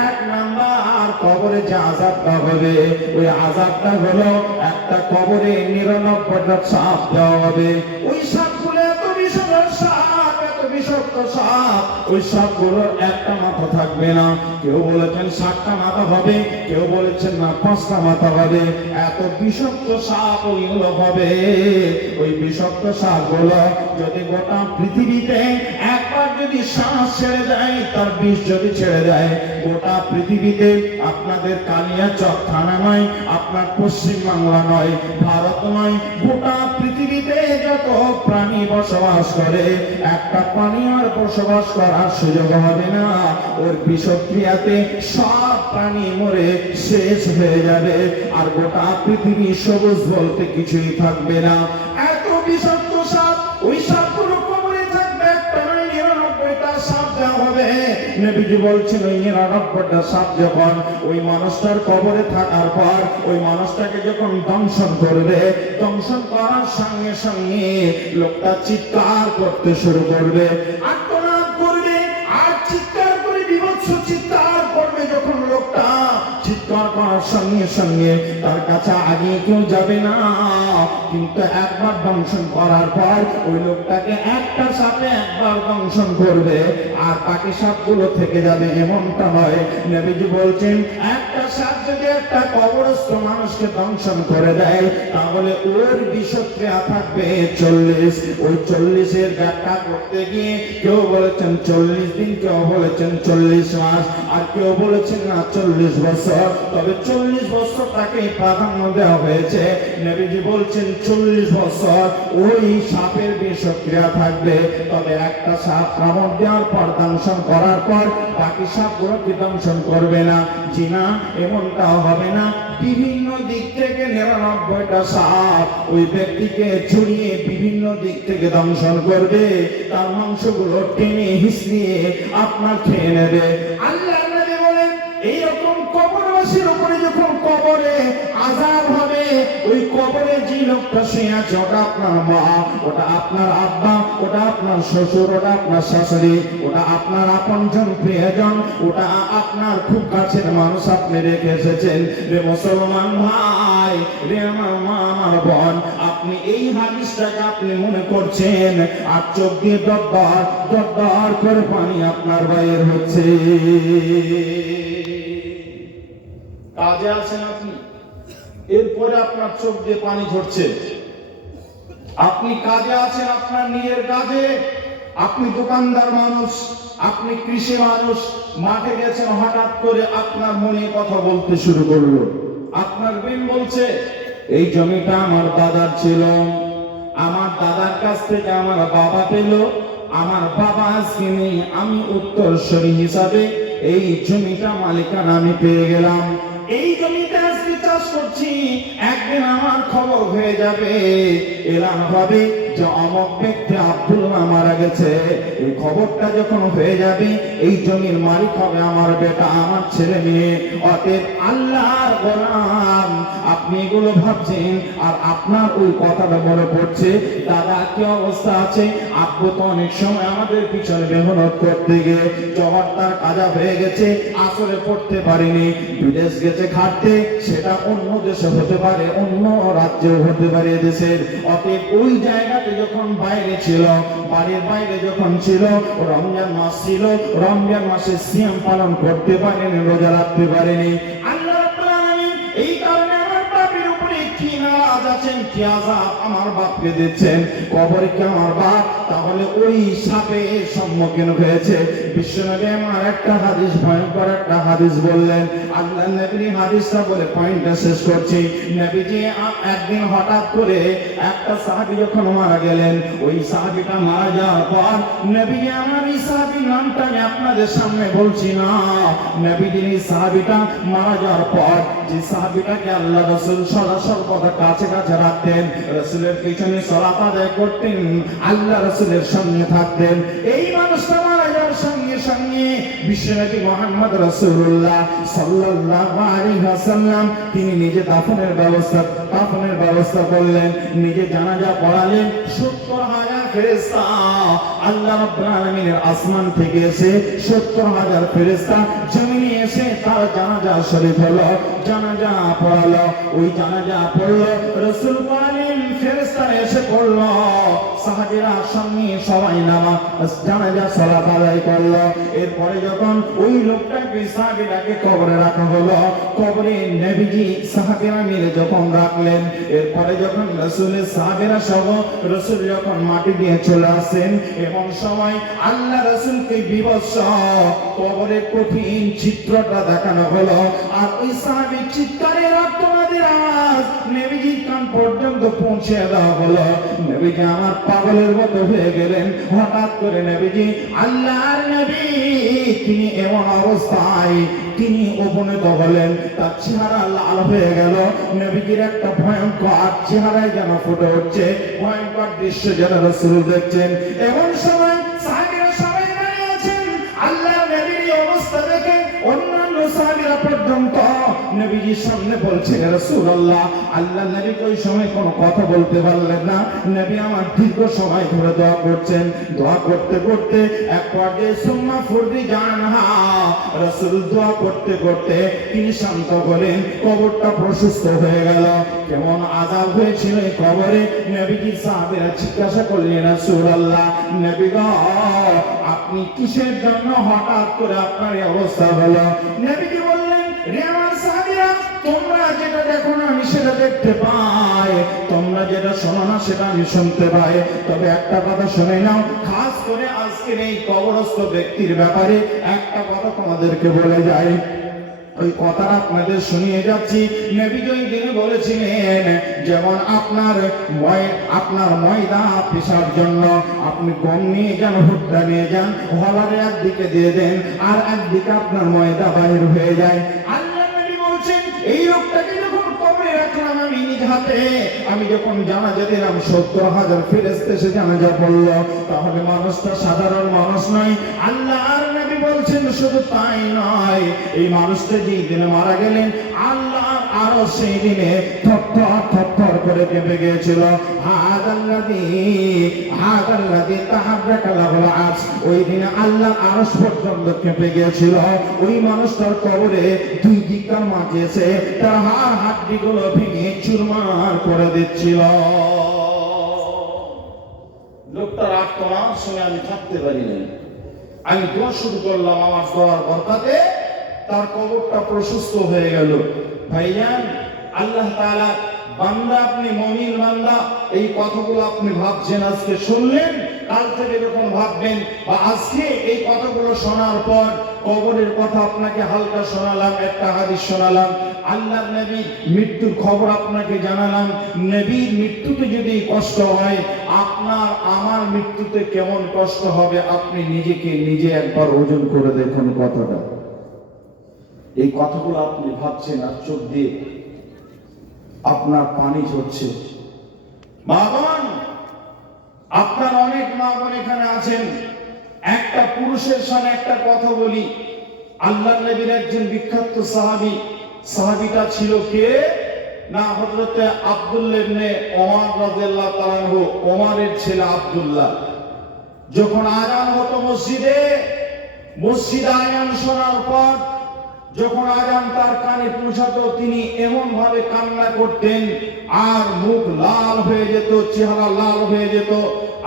1 নাম্বার কবরে যে আযাবটা হবে, ওই আযাবটা হলো একটা কবরে 99টা সাপ দেওয়া হবে। ওই সাপগুলো এত বিষাক্ত সাপ, এত বিষাক্ত সাপ, ওই সাপগুলোর একটা মাথা থাকবে না, কেউ বলেছেন 7টা মাথা হবে, কেউ বলেছেন না 5টা মাথা হবে, এত বিষাক্ত সাপ ওইগুলো হবে। ওই বিষাক্ত সাপগুলো যদি গোটা পৃথিবীতে একবার যদি শ্বাস ছেড়ে দেয়, তার বিষ যদি ছেড়ে দেয়, গোটা পৃথিবীতে আপনাদের কালিয়াচক থানা নয়, আপনার পশ্চিম বাংলা নয়, ভারত নয়, গোটা পৃথিবীতে যত প্রাণী বসবাস করে, একটা প্রাণী আর বসবাস করার সুযোগ হবে না, ওর বিষক্রিয়াতে সব প্রাণী মরে শেষ হয়ে যাবে, আর গোটা পৃথিবী সবুজ বলতে কিছুই থাকবে না। এত বিষাক্ত সাপ, ওই সাপগুলো কবরে থাকবে, একটা নয় 99টা সাপ দেওয়া হবে। নবীজি বলছেন, ওই 99টা সাপ যখন ওই মানুষটার কবরে থাকার পর ওই মানুষটাকে যখন দংশন করবে, দংশন করার সঙ্গে সঙ্গে লোকটা চিৎকার করতে শুরু করবে, আর্তনাদ করবে, আর চিৎকার করে বিভৎস চিৎকার করবে। যখন লোকটা চিৎকার করার সঙ্গে সঙ্গে তার কাছে আগে কেউ যাবে না, কিন্তু একবার দংশন করার পর ওই লোকটাকে একটা সাপে একবার দংশন করবে আর বাকি সাপগুলো থেকে যাবে এমনটা নয়। নবীজি বলছেন একটা সাপ যদি একটা কবরস্থ মানুষকে দংশন করে দেয় তাহলে ওর বিষক্রিয়া থাকবে 40। ওই 40-এর ব্যাখ্যা করতে গিয়ে কেউ বলেছেন 40 দিন, কেউ বলেছেন 40 মাস, আর কেউ বলেছেন না 40 বছর। তবে 40 বছর তাকে প্রাধান্য দেওয়া হয়েছে। নবীজি বলছেন 40 বছর ওই সাপের বিষক্রিয়া থাকবে। তবে একটা সাপ কামড় দেওয়ার পর দংশন করার পর বাকি সাপগুলো কি দংশন করবে না? জি না, এমনটাও হবে না। বিভিন্ন দিক থেকে 99টা সাপ ওই ব্যক্তিকে ছড়িয়ে বিভিন্ন দিক থেকে দংশন করবে, তার মাংসগুলো টেনে হিসড়িয়ে আপনার খেয়ে নেবে। আল্লাহ নবী বলেন এইরকম কবরবাসীর উপরে যখন কবরে আযাব হবে, ওই কবরে যে লোকটা শুয়ে আছে ওটা আপনার মা, ওটা আপনার আব্বা, ওটা আপনার শ্বশুর, ওটা আপনার শাশুড়ি, ওটা আপনার আপনজন প্রিয়জন, ওটা আপনার খুব কাছের মানুষ আপনি রেখে এসেছেন। রে মুসলমান ভাই, রে আমার মা, আমার বোন, আপনি এই হাদিসটাকে আপনি মনে করছেন আর চোখ দিয়ে দরদর দরদর করে পানি আপনার বাইর হচ্ছে। কাজে আছেন আপনি, এরপরে আপনার চোখ দিয়ে পানি ঝরছে। আপনি কাজে আছেন, আপনার নিজের কাজে, আপনি দোকানদার মানুষ, আপনি কৃষি মানুষ, মাঠে গেছেন, হঠাৎ করে আপনার মনে কথা বলতে শুরু করলো। আপনার বেন বলছে এই জমিটা আমার দাদার ছিল, আমার দাদার কাছ থেকে আমার বাবা পেল, আমার বাবা আজকে নেই, আমি উত্তরসূরি হিসাবে এই জমিটা মালিকানা আমি পেয়ে গেলাম। এই জমিতে আজকে চাষ করছি, একদিন আমার খবর হয়ে যাবে, এলান হবে যে অমুক ব্যক্তি আব্দুল্লাহ মারা গেছে। এই খবরটা যখন হয়ে যাবে এই জমির মালিক হবে আমার বেটা, আমার ছেলে মেয়ে। অতএব আল্লাহর গোলাম আপনি এগুলো ভাবছেন আর আপনার ওই কথাটা মনে পড়ছে দাদা কি অবস্থা আছে। আব্বু তো অনেক সময় আমাদের পিছনে মেহনত করতে গিয়ে জবাব তার কাজা হয়ে গেছে, আসরে পড়তে পারেনি, বিদেশ গেছে খাটতে, সেটা অন্য দেশে হতে পারে, অন্য রাজ্যেও হতে পারে দেশের। অতএব ওই জায়গাতে যখন বাইরে ছিল, বাড়ির বাইরে যখন ছিল, রমজান মাস ছিল, রমজান মাসে সিয়াম পালন করতে পারেনি, রোজা রাখতে পারেনি। আল্লাহ রাব্বুল আলামিন এই কারণে আমার বাপের উপরে কি নারাজ আছেন, কি আযাব আমার বাপকে দিচ্ছেন, কবরে কি আমার বাপ তাহলে ওই সাপের সম্মুখীন হয়েছে। বিশ্বনবী আমার একটা হাদিস, ভয়ঙ্কর একটা হাদিস বললেন। আল্লাহ নবী হাদিসটা বলে পয়েন্টটা শেষ করছি। নবীজি একদিন হঠাৎ করে একটা সাহাবী যখন মারা গেলেন, ওই সাহাবীটা মারা যাওয়ার পর নবীজি আমার এই সাহাবীর নামটা আমি আপনাদের সামনে বলছি না। নবীজি এই সাহাবীটা মারা যাওয়ার পর যে সাহাবীটাকে আল্লাহ রাসূল সর্বদা কাছে কাছে রাখতেন, রাসূলের পিছনে সালাত আদায় করতেন, আল্লাহ রাসূলের সঙ্গে থাকতেন, এই মানুষটা মারা যাওয়ার সঙ্গে সঙ্গে বিশ্বনবী মুহাম্মদ রাসূলুল্লাহ সাল্লাল্লাহু আলাইহি ওয়াসাল্লাম তিনি নিজে দাফনের ব্যবস্থা করলেন, নিজে জানাজা পড়ালেন। 70,000 ফেরেশতা আল্লাহ রাব্বুল আলামিনের আসমান থেকে এসে 70,000 ফেরেশতা জমিনে এসে তার জানাজা শরীফ হলো, জানাজা পড়ালো। ওই জানাজা পড়লো, রাসূল বলেন ফেরেশতা এসে পড়লো, সাহাবীরা সঙ্গে সবাই নামাজ জানাজা সালাত আদায় করলো। এরপরে যখন ওই লোকটাকে সাহাবীরাকে কবরে রাখা হলো, কবরে নবীজি সাহাবীরা মিলে যখন রাখলেন, এরপরে যখন রাসূলের সাহাবীরা সহ রাসূল যখন মাটি দিয়ে চলে আসেন, এমন সময় আল্লাহ রাসূলকে বিভৎস কবরের কঠিন চিত্রটা দেখানো হলো। আর ওই সাহাবীর চিৎকারের আর্তনাদের আওয়াজ নবীজির কান পর্যন্ত পৌঁছে দেওয়া হলো। নবীজি আমার পাগলের মতো হয়ে গেলেন। হঠাৎ করে নবীজি আল্লাহর নবী তিনি এমন অবস্থায় তিনি উপনীত হলেন, তার চেহারা লাল হয়ে গেল। নবীজির একটা ভয়ঙ্কর চেহারায় যেন ফুটে উঠছে, ভয়ঙ্কর দৃশ্য যেন রাসূল দেখছেন। এমন সময় সাহাবীরা সবাই দাঁড়িয়ে আছেন, আল্লাহর নবীর অবস্থা দেখে অন্যান্য সাহাবীরা পর্যন্ত নবীজির সামনে বলছে রাসূলুল্লাহ, আল্লাহ নবী ওই সময় কোনো কথা বলতে পারলেন না। নবী আমার দীর্ঘ সময় ধরে দোয়া করছেন। দোয়া করতে করতে এক পর্যায়ে সুম্মা ফুরদি জানহা, রাসূল দোয়া করতে করতে তিনি শান্ত হলেন, কবরটা প্রশস্ত হয়ে গেল। কেমন আযাব হয়েছিল এই কবরে। নবীজি সাহাবীরা জিজ্ঞাসা করলেন, রাসূলুল্লাহ, নবী গো, আপনি কিসের জন্য হঠাৎ করে আপনার এই অবস্থা হলো? নবীজি বললেন, রে আমার সাহাবীরা, তোমরা যেটা দেখো না আমি সেটা দেখতে পাই, তোমরা যেটা শোনো না সেটা আমি শুনতে পাই। তবে একটা কথা শুনে নাও, খাস করে আজকের এই কবরস্থ ব্যক্তির ব্যাপারে একটা কথা তোমাদেরকে বলে যাই। ওই কথা আপনাদের শুনিয়ে যাচ্ছি। নবী ওই দিনে বলেছিলেন, যেমন আপনার ময়দা পেশার জন্য আপনি গম নিয়ে যান, ভুট্টা নিয়ে যান, হলারে একদিকে দিয়ে দেন আর একদিকে আপনার ময়দা বাহির হয়ে যায়। আল্লাহ নবী বলছেন, এই লোকটাকে যখন কবরে রাখলাম আমি নিজ হাতে, আমি যখন জানাজা দিলাম 70,000 ফেরেশতা এসে জানাজা পড়ল। তাহলে মানুষটা সাধারণ মানুষ নয়। আল্লাহর নবী বলছেন, শুধু তাই নয়, এই মানুষটা যেই দিনে মারা গেলেন, আল্লাহর আরশ সেই দিনে থরথর করে কেঁপে গিয়েছিল। হাদাল্লাযী তাহাররাকা লাহুল আরশ, ওই দিনে আল্লাহর আরশ পর্যন্ত কেঁপে গিয়েছিল। ওই মানুষটার কবরে দুই দিককার মাঝে তার হাড় হাড্ডিগুলো ভেঙে চুরমার করে দিচ্ছিল। লোকটার আত্মনাদ শুনে আমি থাকতে পারি নাই। আমি দোয়া শুরু করলাম, আমার দোয়ার বরকতে তার কবরটা প্রশস্ত হয়ে গেল। ভাইজান, আল্লাহ তাআলা বান্দা, আপনি মুমিন বান্দা, এই কথাগুলো আপনি ভাবছেন, আজকে শুনলেন, কাল থেকে যখন ভাববেন, বা আজকে এই কথাগুলো শোনার পর কবরের কথা আপনাকে হালকা শোনালাম, একটা হাদিস শোনালাম, আল্লাহর নবীর মৃত্যুর খবর আপনাকে জানালাম। নবীর মৃত্যুতে যদি কষ্ট হয়, আপনার আমার মৃত্যুতে কেমন কষ্ট হবে আপনি নিজেকে নিজে একবার ওজন করে দেখুন কথাটা। এই কথাগুলো আপনি ভাবছেন আর চোখ দিয়ে আপনার পানি ঝরছে। মা বোন, আপনার অনেক মা বোন এখানে আছেন। একটা পুরুষের সামনে একটা কথা বলি। আল্লাহর নবীর একজন বিখ্যাত সাহাবীটা ছিল কে? না, হযরতে আব্দুল্লাহ ইবনে ওমর রাদিয়াল্লাহু তাআলা আনহু, ওমরের ছেলে আব্দুল্লাহ। যখন আযান হতো মসজিদে আযান শোনার পর যখন আযান তার কানে পৌঁছাতো, তিনি এমন ভাবে কান্না করতেন আর মুখ লাল হয়ে যেত, চেহারা লাল হয়ে যেত।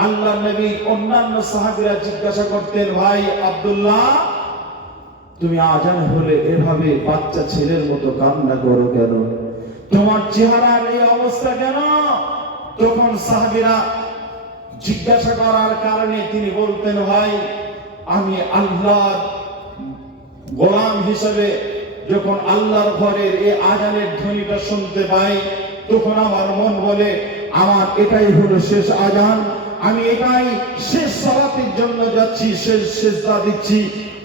আল্লাহর নবী অন্যান্য সাহাবীরা জিজ্ঞাসা করতেন, ভাই আব্দুল্লাহ, তুমি আযান হলে এভাবে বাচ্চা ছেলের মতো কান্না করো কেন? তোমার চেহারার এই অবস্থা কেন? তখন সাহাবীরা জিজ্ঞাসা করার কারণে তিনি বলতেন, ভাই, আমি আল্লাহর গোলাম হিসেবে যখন আল্লাহর ঘরের এই আযানের ধ্বনিটা শুনতে পাই, তখন আমার মন বলে, আমার এটাই হলো শেষ আযান, আমি এটাই শেষ সালাতের জন্য যাচ্ছি, শেষ সিজদা দিচ্ছি,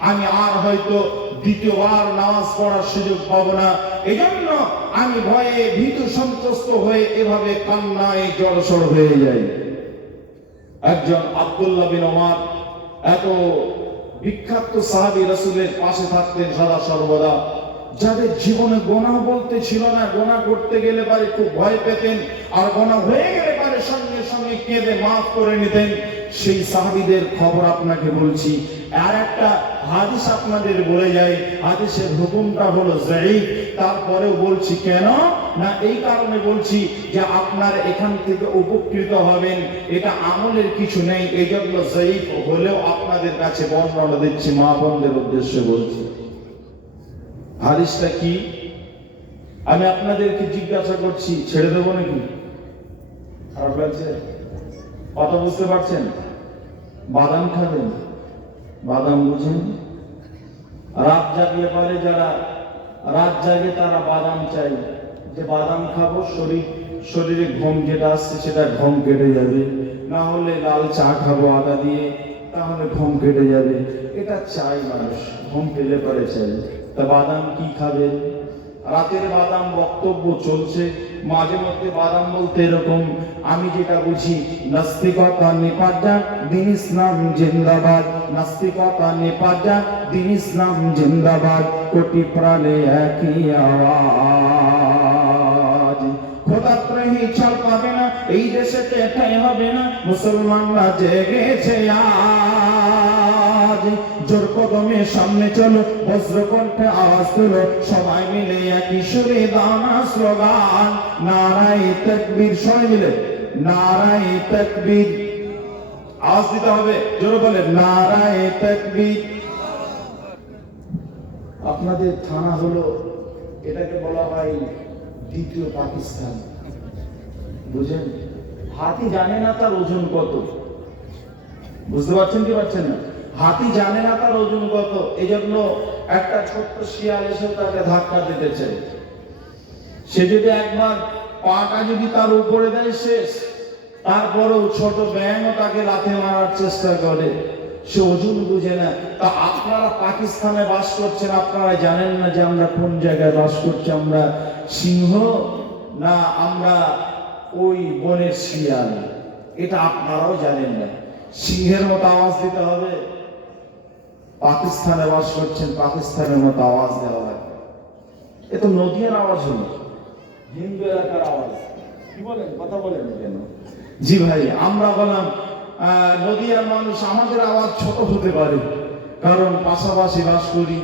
আমি আর হয়তো দ্বিতীয়বার নামাজ পড়ার সুযোগ পাবো না। এজন্য আমি ভয়ে ভীতু সন্ত্রস্ত হয়ে এভাবে কান্নায় জড়সড় হয়ে যাই। একজন আব্দুল্লাহ বিন ওমর, এত বিখ্যাত সাহাবী, রাসূলের পাশে থাকতেন সদা সর্বদা, যাদের জীবনে গুনাহ বলতে ছিল না, গুনাহ করতে গেলে পারে খুব ভয় পেতেন, আর গুনাহ হয়ে গেলে পারে সঙ্গে সঙ্গে কেঁদে মাফ করে নিতেন। সেই সাহাবীদের খবর আপনাকে বলছি। আর একটা হাদিস আপনাদের বলে যাই, হাদিসের হুকুমটা হলো যায়ীফ। তারপরেও বলছি কেন না, এই কারণে বলছি যে আপনার এখান থেকে উপকৃত হবেন, এটা আমলের কিছু নেই, এই জন্য যায়ীফ হলেও আপনাদের কাছে বর্ণনা দিচ্ছি, মা বোনদের উদ্দেশ্যে বলছি। হাদিসটা কি আমি আপনাদেরকে জিজ্ঞাসা করছি, ছেড়ে দেবো নাকি? খারাপ লাগছে? কথা বুঝতে পারছেন? বাদাম খাবেন? বাদাম বুঝেন? রাত জাগিয়ে পারে যারা রাত জাগে তারা বাদাম চাই, যে বাদাম খাবো, শরীরে ঘুম যেটা আসছে সেটা ঘুম কেটে যাবে, না হলে লাল চা খাবো আদা দিয়ে, তাহলে ঘুম কেটে যাবে। এটা চাই মানুষ, ঘুম পেলে পরে চাই। তা বাদাম কি খাবেন? রাতের বাদাম বক্তব্য চলছে, মাঝে মধ্যে বাদাম বলতে এরকম, আমি যেটা বুঝি, নাস্তিকতা নিপাত যাক, দ্বীন ইসলাম জিন্দাবাদ, নাস্তিকতা নিপাত যাক, দিন ইসলাম জিন্দাবাদ, কোটি প্রাণে একই আওয়াজ। খোদাত্রহী ছাড় পাবে না, এই দেশেতে ঠাঁই হবে না, মুসলমানরা জেগেছে আজ। জোর কদমে সামনে চলো, বজ্রকণ্ঠে আওয়াজ তুলো, সবাই মিলে একই সুরে দানা স্লোগান, নারায়ে তাকবীর। সবাই মিলে নারায়ে তাকবীর আওয়াজ দিতে হবে, জোরে বলে নারায়ে তাকবীর। আপনাদের থানা হলো, এটাকে বলা হয় দ্বিতীয় পাকিস্তান, বুঝেন? হাতি জানে না তার ওজন কত, বুঝতে পারছেন কি পারছেন না? হাতি জানে না তার ওজন কত, এই জন্য একটা ছোট্ট শিয়াল এসে তাকে ধাক্কা দিতে চায়। সে যদি একবার পাটা যদি তার উপরে দেয় শেষ। তারপরেও ছোট ব্যাঙও তাকে লাথি মারার চেষ্টা করে, সে ওজন বুঝে না। তা আপনারা পাকিস্তানে বাস করছেন, আপনারা জানেন না যে আমরা কোন জায়গায় বাস করছি? আমরা সিংহ না আমরা ওই বনের শিয়াল? এটা আপনারাও জানেন না। সিংহের মতো আওয়াজ দিতে হবে। পাকিস্তানে বাস করছেন, পাকিস্তানের মতো আওয়াজ দেওয়া লাগবে। এ তো নদীর আওয়াজ হলো, হিন্দু এলাকার আওয়াজ। কি বলেন, কথা বলেন কেন? জি ভাই, আমরা বললাম নদীয়ার মানুষ, আমাদের আওয়াজ ছোট হতে পারে কারণ পাশাপাশি বাস করি।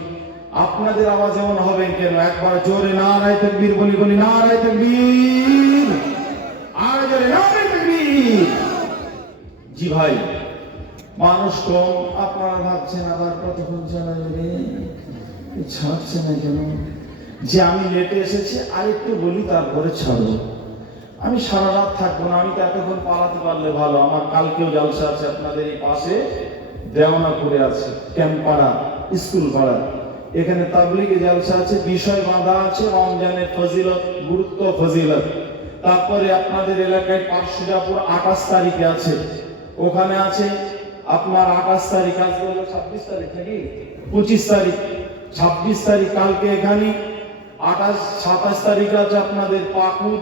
আপনাদের আওয়াজ এমন হবে কেন? একবার জোরে নারায়ে তাকবীর বলি, বলি নারায়ে তাকবীর, আর জোরে নারায়ে তাকবীর। জি ভাই, মানুষ কম, আপনারা ভাবছেন আবার কতক্ষণ চালাবে, ছাড়ছে না কেন? যে আমি লেটে এসেছি, আর একটু বলি তারপরে ছাড়বো। আমি সারা রাত থাকবো না, আমি তো এতক্ষণ পালাতে পারলে ভালো। আমার কালকেও জলসা আছে আপনাদের এই পাশে, দেওয়ানাপুরে আছে, ক্যাম্পাড়া স্কুল পাড়া, এখানে তাবলিগে জলসা আছে, বিষয় বাঁধা আছে, রমজানের ফজিলত, গুরুত্ব, ফজিলত। তারপরে আপনাদের এলাকায় পারশুজাপুর 28 তারিখে আছে, ওখানে আছে আপনার 28 তারিখ, আজকে হলো 26 তারিখ নাকি 25 তারিখ, 26 তারিখ কালকে এখানে, 28 27 তারিখে আছে আপনাদের পাকুড়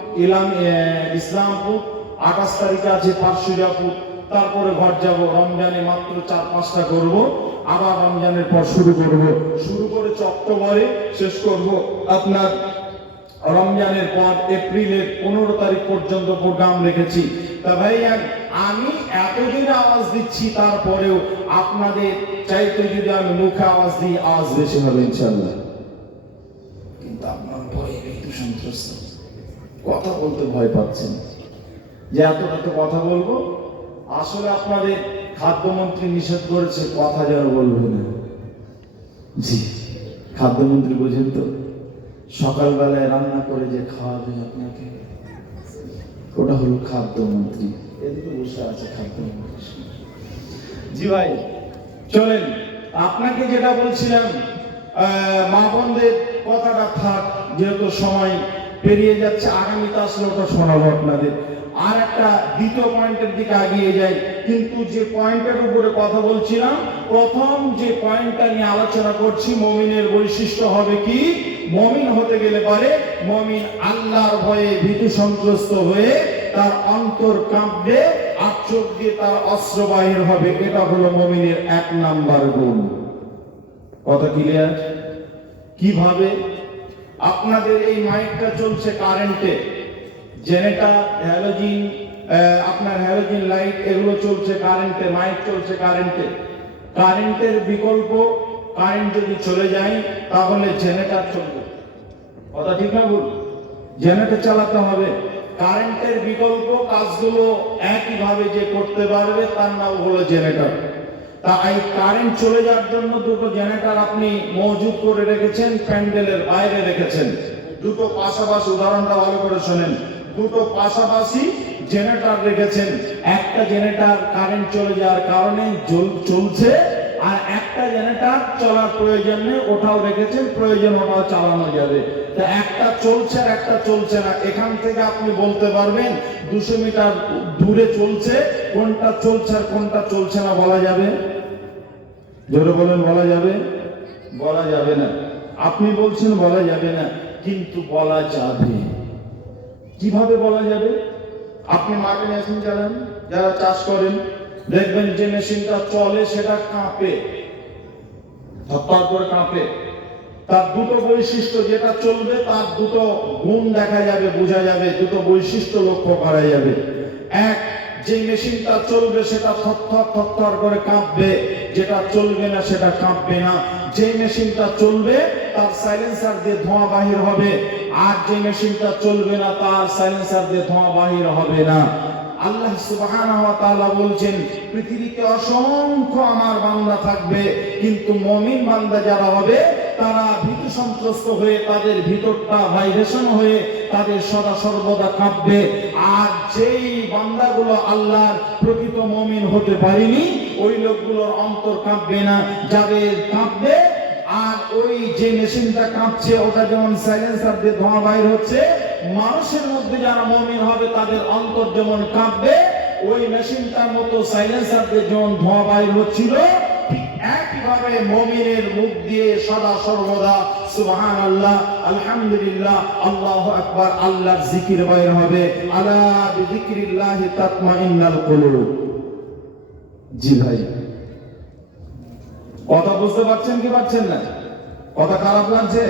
ইসলামপুর, 28 তারিখে আছে পারশুজাপুর। তারপরে ঘর যাব, রমজানে মাত্র 4-5টা করব, আবার রমজানের পর শুরু করে অক্টোবরে শেষ করব। আপনার রমজানের পর এপ্রিলের 15 তারিখ পর্যন্ত প্রোগ্রাম রেখেছি। তা ভাই আমি এতদিন আওয়াজ দিচ্ছি, তারপরেও আপনাদের চাইতে যদি আমি মুখে আওয়াজ দিই, আওয়াজ বেশি হবে ইনশাআল্লাহ। কিন্তু আপনার ভয়ে একটু সন্ত্রস্ত, কথা বলতে ভয় পাচ্ছেন যে এত কথা বলবো। আসলে আপনাদের খাদ্যমন্ত্রী নিষেধ করেছে কথা যেন বলবে না। জি, খাদ্যমন্ত্রী বোঝেন তো, সকালবেলায় রান্না করে যে খাওয়াবে আপনাকে, ওটা হলো খাদ্যমন্ত্রী। এদিকে বসে আছে খাদ্যমন্ত্রী। জি ভাই, চলেন, আপনাকে যেটা বলছিলাম, মা বোনদের কথাটা থাক, যেহেতু সময় পেরিয়ে যাচ্ছে, আগামীতে আসলে ওটা শোনাবো আপনাদের। আর একটা দ্বিতীয় পয়েন্টের দিকে এগিয়ে যাই। কিন্তু যে পয়েন্টের উপরে কথা বলছিলাম, প্রথম যে পয়েন্টটা নিয়ে আলোচনা করছি, মুমিনের বৈশিষ্ট্য হবে কি? মুমিন হতে গেলে পারে মুমিন আল্লাহর ভয়ে ভীতু সন্ত্রস্ত হয়ে তার অন্তর কাঁপবে, আর চোখ দিয়ে তার অস্ত্র বাহির হবে। এটা হলো মুমিনের 1 নাম্বার গুণ। কথা ক্লিয়ার? কিভাবে? আপনাদের এই মাইকটা চলছে কারেন্টে, জেনারেটর, হ্যালোজিন, আপনার হ্যালোজিন লাইট, এগুলো চলছে কারেন্টে, মাইক চলছে কারেন্টে। কারেন্টের বিকল্প, কারেন্ট যদি চলে যায় তাহলে জেনারেটর চলবে। কথা ঠিক না ভুল? জেনারেটর চালাতে হবে। কারেন্টের বিকল্প কাজগুলো একইভাবে যে করতে পারবে তার নাম হলো জেনারেটর। তা এই কারেন্ট চলে যাওয়ার জন্য দুটো জেনারেটর আপনি মজুদ করে রেখেছেন, প্যান্ডেলের বাইরে রেখেছেন। দুটো পাশাপাশি, উদাহরণটা ভালো করে শোনেন, দুটো পাশাপাশি জেনারেটর রেখেছেন। একটা জেনারেটর কারেন্ট চলে যাওয়ার কারণে চলছে, আর একটা জেনারেটর চলার প্রয়োজন নেই, ওটাও রেখেছেন, প্রয়োজন ওটাও চালানো যাবে। তা একটা চলছে আর একটা চলছে না। এখান থেকে আপনি বলতে পারবেন 200 মিটার দূরে চলছে, কোনটা চলছে আর কোনটা চলছে না বলা যাবে? জোরে বলেন, বলা যাবে? বলা যাবে না। আপনি বলছেন বলা যাবে না, কিন্তু বলা যাবে। কিভাবে বলা যাবে? আপনি মাঠে মেশিন চালান, যারা চাষ করেন, দেখবেন যে মেশিনটা চলে সেটা কাঁপে, থরথর করে কাঁপে। তার দুটো বৈশিষ্ট্য, যেটা চলবে তার দুটো গুণ দেখা যাবে, বোঝা যাবে, দুটো বৈশিষ্ট্য লক্ষ্য করা যাবে। এক, যে মেশিনটা চলবে সেটা থরথর থরথর করে কাঁপবে, যেটা চলবে না সেটা কাঁপবে না। যে মেশিনটা চলবে তার সাইলেন্সার দিয়ে ধোঁয়া বাহির হবে, আর যে মেশিনটা চলবে না তার সাইলেন্সার দিয়ে ধোঁয়া বাহির হবে না। আল্লাহ সুবহানাহু ওয়া তাআলা বলছেন, পৃথিবীতে অসংখ্য আমার বান্দা থাকবে, কিন্তু মুমিন বান্দা যারা হবে তারা ভীতি সন্ত্রস্ত হয়ে, তাদের ভিতরটা ভাইব্রেশন হয়ে, তাদের সদা সর্বদা কাঁপবে। আর যেই বান্দাগুলো আল্লাহর প্রকৃত মুমিন হতে পারেনি, ওই লোকগুলোর অন্তর কাঁপবে না, যাদের কাঁপবে। আর ওই যে মেশিনটা কাঁপছে ওটা যেমন সাইলেন্সার দিয়ে ধোঁয়া বাইর হচ্ছে, মানুষের মধ্যে যারা মুমিন হবে তাদের অন্তর যেমন কাঁপবে, ওই মেশিনটার মতো সাইলেন্সার দিয়ে যেমন ধোঁয়া বাইর হচ্ছিল, ঠিক একইভাবে মুমিনের মুখ দিয়ে সদা সর্বদা সুবহানাল্লাহ, আলহামদুলিল্লাহ, আল্লাহু আকবার, আল্লাহর জিকির বাইর হবে। আলা বিযিকরিল্লাহি তাতমাইন্নাল কুলুব। জি ভাই, কথা বুঝতে পারছেন কি পারছেন না? কথা খারাপ লাগছে?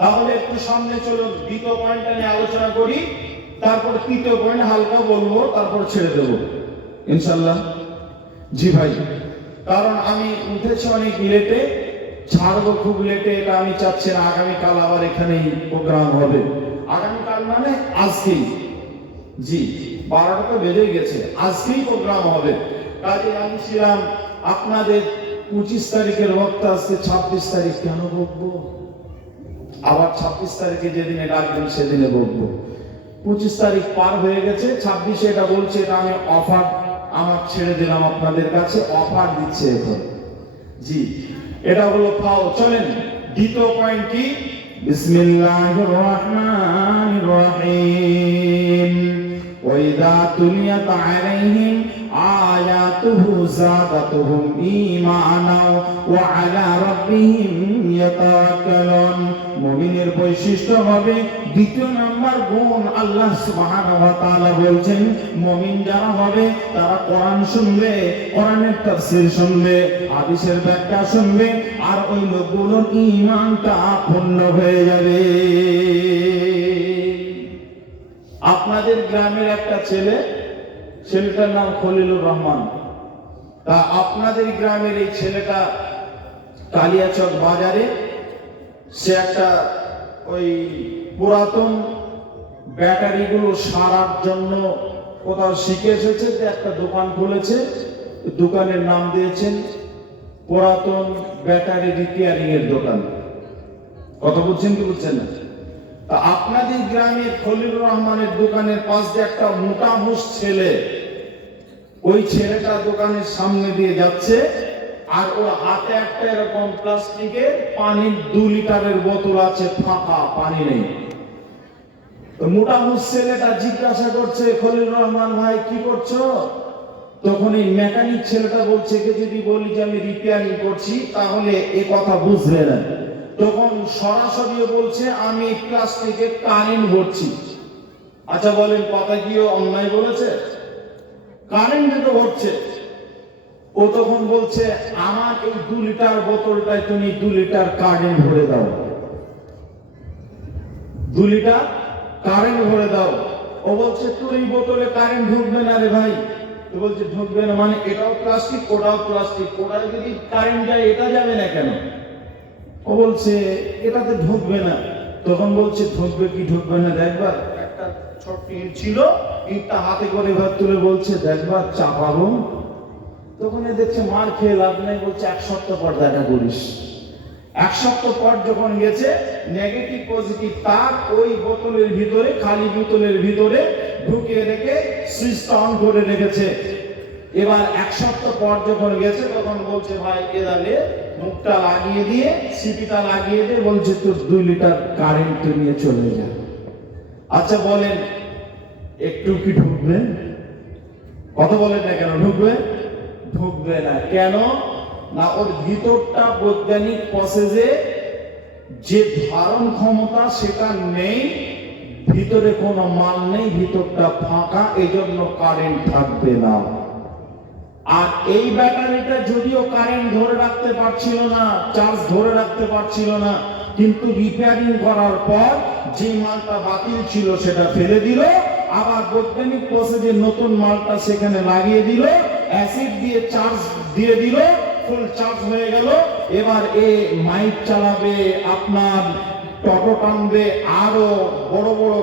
তাহলে একটু সামনে চলুন, দ্বিতীয় পয়েন্টটা নিয়ে আলোচনা করি, তারপর তৃতীয় পয়েন্ট হালকা বলবো, তারপর ছেড়ে দেব ইনশাআল্লাহ। জি ভাই, কারণ আমি উঠেছি অনেক লেটে, ছাড়বো খুব লেটে, এটা আমি চাচ্ছি না। আগামীকাল আবার এখানেই প্রোগ্রাম হবে, আগামীকাল মানে আজকেই। জি, 12টা তো বেজে গেছে, আজকেই প্রোগ্রাম হবে। কাজে আমি ছিলাম আপনাদের 25 তারিখের বক্তা, আজকে 26 তারিখ, কেন বকবো? আবার 26 তারিখে যেদিনে ডাকবেন সেদিনে বকবো। 25 তারিখ পার হয়ে গেছে, 26-এ এটা বলছে, এটা আমি অফার আমার ছেড়ে দিলাম আপনাদের কাছে, অফার দিচ্ছে এখন। জি, এটা হলো পাও। চলেন দ্বিতীয় পয়েন্ট কি? বিসমিল্লাহির রহমানির রহিম। ওয়াইদা তুলিয়াত আলাইহিম আয়াতুহু যাদাতুহুম ঈমানা ওয়া আলা রাব্বিহিম ইয়াতাওয়াক্কালুন। মুমিনের বৈশিষ্ট্য হবে, দ্বিতীয় নাম্বার গুণ, আল্লাহ সুবহানাহু ওয়া তাআলা বলছেন মুমিন যারা হবে তারা কোরআন শুনবে, কোরআনের তাফসীর শুনবে, হাদিসের ব্যাখ্যা শুনবে, আর ওই লোকগুলোর ঈমানটা পূর্ণ হয়ে যাবে। আপনাদের গ্রামের একটা ছেলেটার নাম খলিলুর রহমান। তা আপনাদের গ্রামের এই ছেলেটা কালিয়াচক বাজারে সে একটা ওই পুরাতন ব্যাটারিগুলো সারার জন্য কোথাও শিখে এসেছে, যে একটা দোকান খুলেছে, দোকানের নাম দিয়েছেন পুরাতন ব্যাটারি রিপেয়ারিং এর দোকান। কথা বুঝছেন কি বুঝছেন না? তা আপনাদের গ্রামের খলিলুর রহমানের দোকানের পাশ দিয়ে একটা মোটা মুষ ছেলে, ওই ছেলেটা দোকানের সামনে দিয়ে যাচ্ছে, আর ওর হাতে একটা এরকম প্লাস্টিকের পানির 2 লিটারের বোতল আছে, ফাঁকা, পানি নেই। তো মোটা মুষ ছেলেটা জিজ্ঞাসা করছে, খলিলুর রহমান ভাই কি করছো? তখন এই মেকানিক ছেলেটা বলছে, যে যদি বলি যে আমি রিপেয়ারিং করছি তাহলে এ কথা বুঝবে না। তখন সরাসরি বলছে আমি প্লাস্টিকে কারেন্ট ভরছি। আচ্ছা বলেন, কথা কি অন্যায় বলেছে? কারেন্ট তো ভরছে। ও তখন বলছে, আমার এই 2 লিটার বোতলটায় তুমি 2 লিটার কারেন্ট ভরে দাও, 2 লিটার কারেন্ট ভরে দাও। ও বলছে, তোর এই বোতলে কারেন্ট ঢুকবে না রে ভাই। তো বলছে, ঢুকবে না মানে? এটাও প্লাস্টিক, ওটাও প্লাস্টিক, ওটায় যদি কারেন্ট যায় এটা যাবে না কেন? ও বলছে, এটাতে ঢুকবে না। তখন বলছে, ঢুকবে কি ঢুকবে না দেখবা। একটা ছোট্ট ইট ছিল, ইটটা হাতে করে ভাত তুলে বলছে, দেখবা চাপাবো। তখন এ দেখছে মার খেয়ে লাভ নেই, বলছে 1 সপ্তাহ পর দেখা করিস। 1 সপ্তাহ পর যখন গেছে, নেগেটিভ পজিটিভ তার ওই বোতলের ভিতরে, খালি বোতলের ভিতরে ঢুকিয়ে রেখে সুইচটা অন করে রেখেছে। এবার 1 সপ্তাহ পর যখন গেছে, তখন বলছে, ভাই এদালে মুখটা লাগিয়ে দিয়ে, সিপিটা লাগিয়ে দিয়ে, বলছে তোর 2 লিটার কারেন্ট নিয়ে চলে যা। আচ্ছা বলেন, একটু কি ঢুকবে? কথা বলেন না কেন? ঢুকবে? ঢুকবে না। কেন না? ওর ভিতরটা বৈজ্ঞানিক প্রসেসে যে ধারণ ক্ষমতা সেটা নেই, ভিতরে কোনো মাল নেই, ভিতরটা ফাঁকা, এজন্য কারেন্ট থাকবে না। আর এই ব্যাটারিটা যদিও কারেন্ট ধরে রাখতে পারছিল না, চার্জ ধরে রাখতে পারছিল না, কিন্তু রিপেয়ারিং করার পর যে মালটা বাতিল ছিল সেটা ফেলে দিল, আবার বৈজ্ঞানিক প্রসেসে নতুন মালটা সেখানে লাগিয়ে দিল, অ্যাসিড দিয়ে চার্জ দিয়ে দিল, ফুল চার্জ হয়ে গেল। এবার এ মাইক চালাবে, আপনার টোটো টানবে, আরো বড় বড়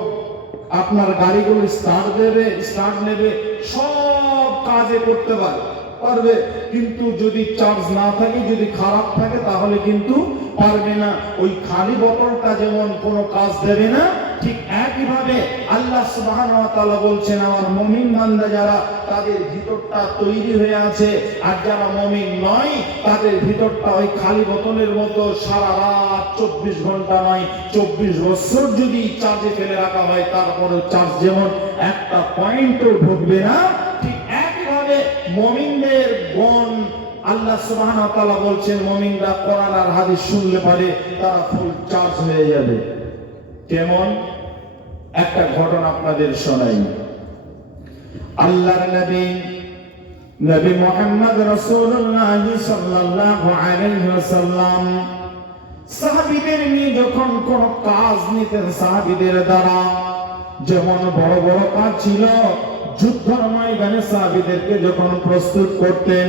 আপনার গাড়িগুলো স্টার্ট নেবে, সব কাজে করতে পারবে। কিন্তু যদি চার্জ না থাকে, যদি খারাপ থাকে, তাহলে কিন্তু পারবে না। ওই খালি বোতলটা যেমন কোনো কাজ দেবে না, ঠিক একইভাবে আল্লাহ সুবহানাহু ওয়া তাআলা বলছেন, আমার মুমিন বান্দা যারা, তাদের ভিতরটা তৈরি হয়ে আছে, আর যারা মুমিন নয় তাদের ভিতরটা ওই খালি বোতলের মতো সারা রাত 24 ঘন্টা নয়, 24 বছর যদি চার্জে ফেলে রাখা হয়, তারপরে চার্জ যেমন একটা পয়েন্টও ঢুকবে না, ঠিক একইভাবে মুমিনদের গুণ আল্লাহ সুবহানাহু ওয়া তাআলা বলছেন, মুমিনরা কোরআন আর হাদিস শুনলে পারে তারা ফুল চার্জ হয়ে যাবে। কেমন? একটা ঘটনা আপনাদের শোনাই। আল্লাহর নবী মুহাম্মদ রাসূলুল্লাহ সাল্লাল্লাহু আলাইহি ওয়াসাল্লাম সাহাবীদের নিয়ে যখন কোন কাজ নিতেন, সাহাবীদের দ্বারা যেমন বড় বড় কাজ ছিল, যুদ্ধের ময়দানে সাহাবীদেরকে যখন প্রস্তুত করতেন,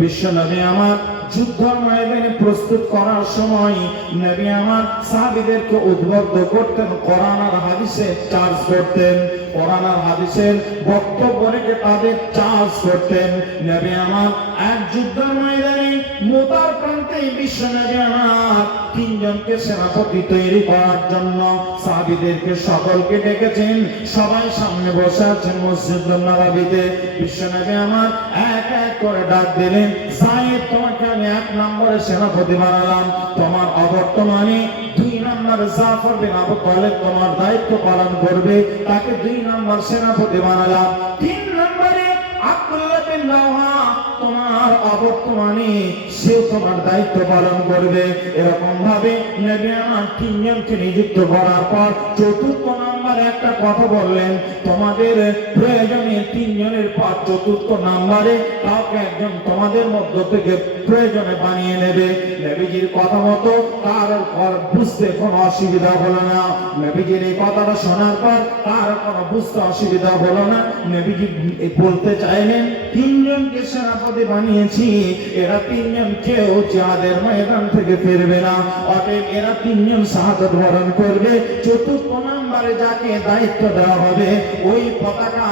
বিশ্বনবী আমার যুদ্ধের ময়দানে প্রস্তুত করার সময় নবী আমার সাহাবীদেরকে উদ্বুদ্ধ করতেন, কোরআন আর হাদিসে চার্জ করতেন, কোরআন আর হাদিসের বক্তব্য রেখে তাদের চার্জ করতেন। নবী আমার এক যুদ্ধের ময়দানে মুতার প্রান্তে বিশ্বনবী আমার 3 জনকে সেনাপতি তৈরি করার জন্য সাহাবীদেরকে সকলকে ডেকেছেন, সবাই সামনে বসে আছেন মসজিদুন নববীতে। বিশ্বনবী আমার এক এক করে ডাক দিলেন, যায়েদ তোমাকে আমি 1 নম্বরে সেনাপতি বানালাম, তোমার অবর্তমানে 2 নম্বর জাফর বিন আবু তালেব তোমার দায়িত্ব পালন করবে, তাকে 2 নম্বর সেনাপতি বানালাম। 3 নম্বরে আব্দুল্লাহ বিন রাওহা তোমার অবর্তমানে সে তোমার দায়িত্ব পালন করবে। এরকম ভাবে নবী আমার 3 জনকে নিযুক্ত করার পর 4র্থ নম্বরে একটা কথা বললেন, তোমাদের প্রয়োজনে 3 জনের পর 4র্থ নম্বরে কাউকে একজন তোমাদের মধ্য থেকে প্রয়োজনে বানিয়ে নেবে। নবীজির কথা মতো তার পর বুঝতে কোনো অসুবিধা হলো না। নবীজির এই কথাটা শোনার পর তার কোনো বুঝতে অসুবিধা হলো না। নবীজি বলতে চাইলেন, 3 জনকে সেনাপতি বানিয়েছি, এরা 3 জন কেউ জিহাদের ময়দান থেকে ফিরবে না, অতএব এরা 3 জন শাহাদাত বরণ করবে। 4র্থ নম্বরে যাকে দায়িত্ব দেওয়া হবে, ওই পতাকা,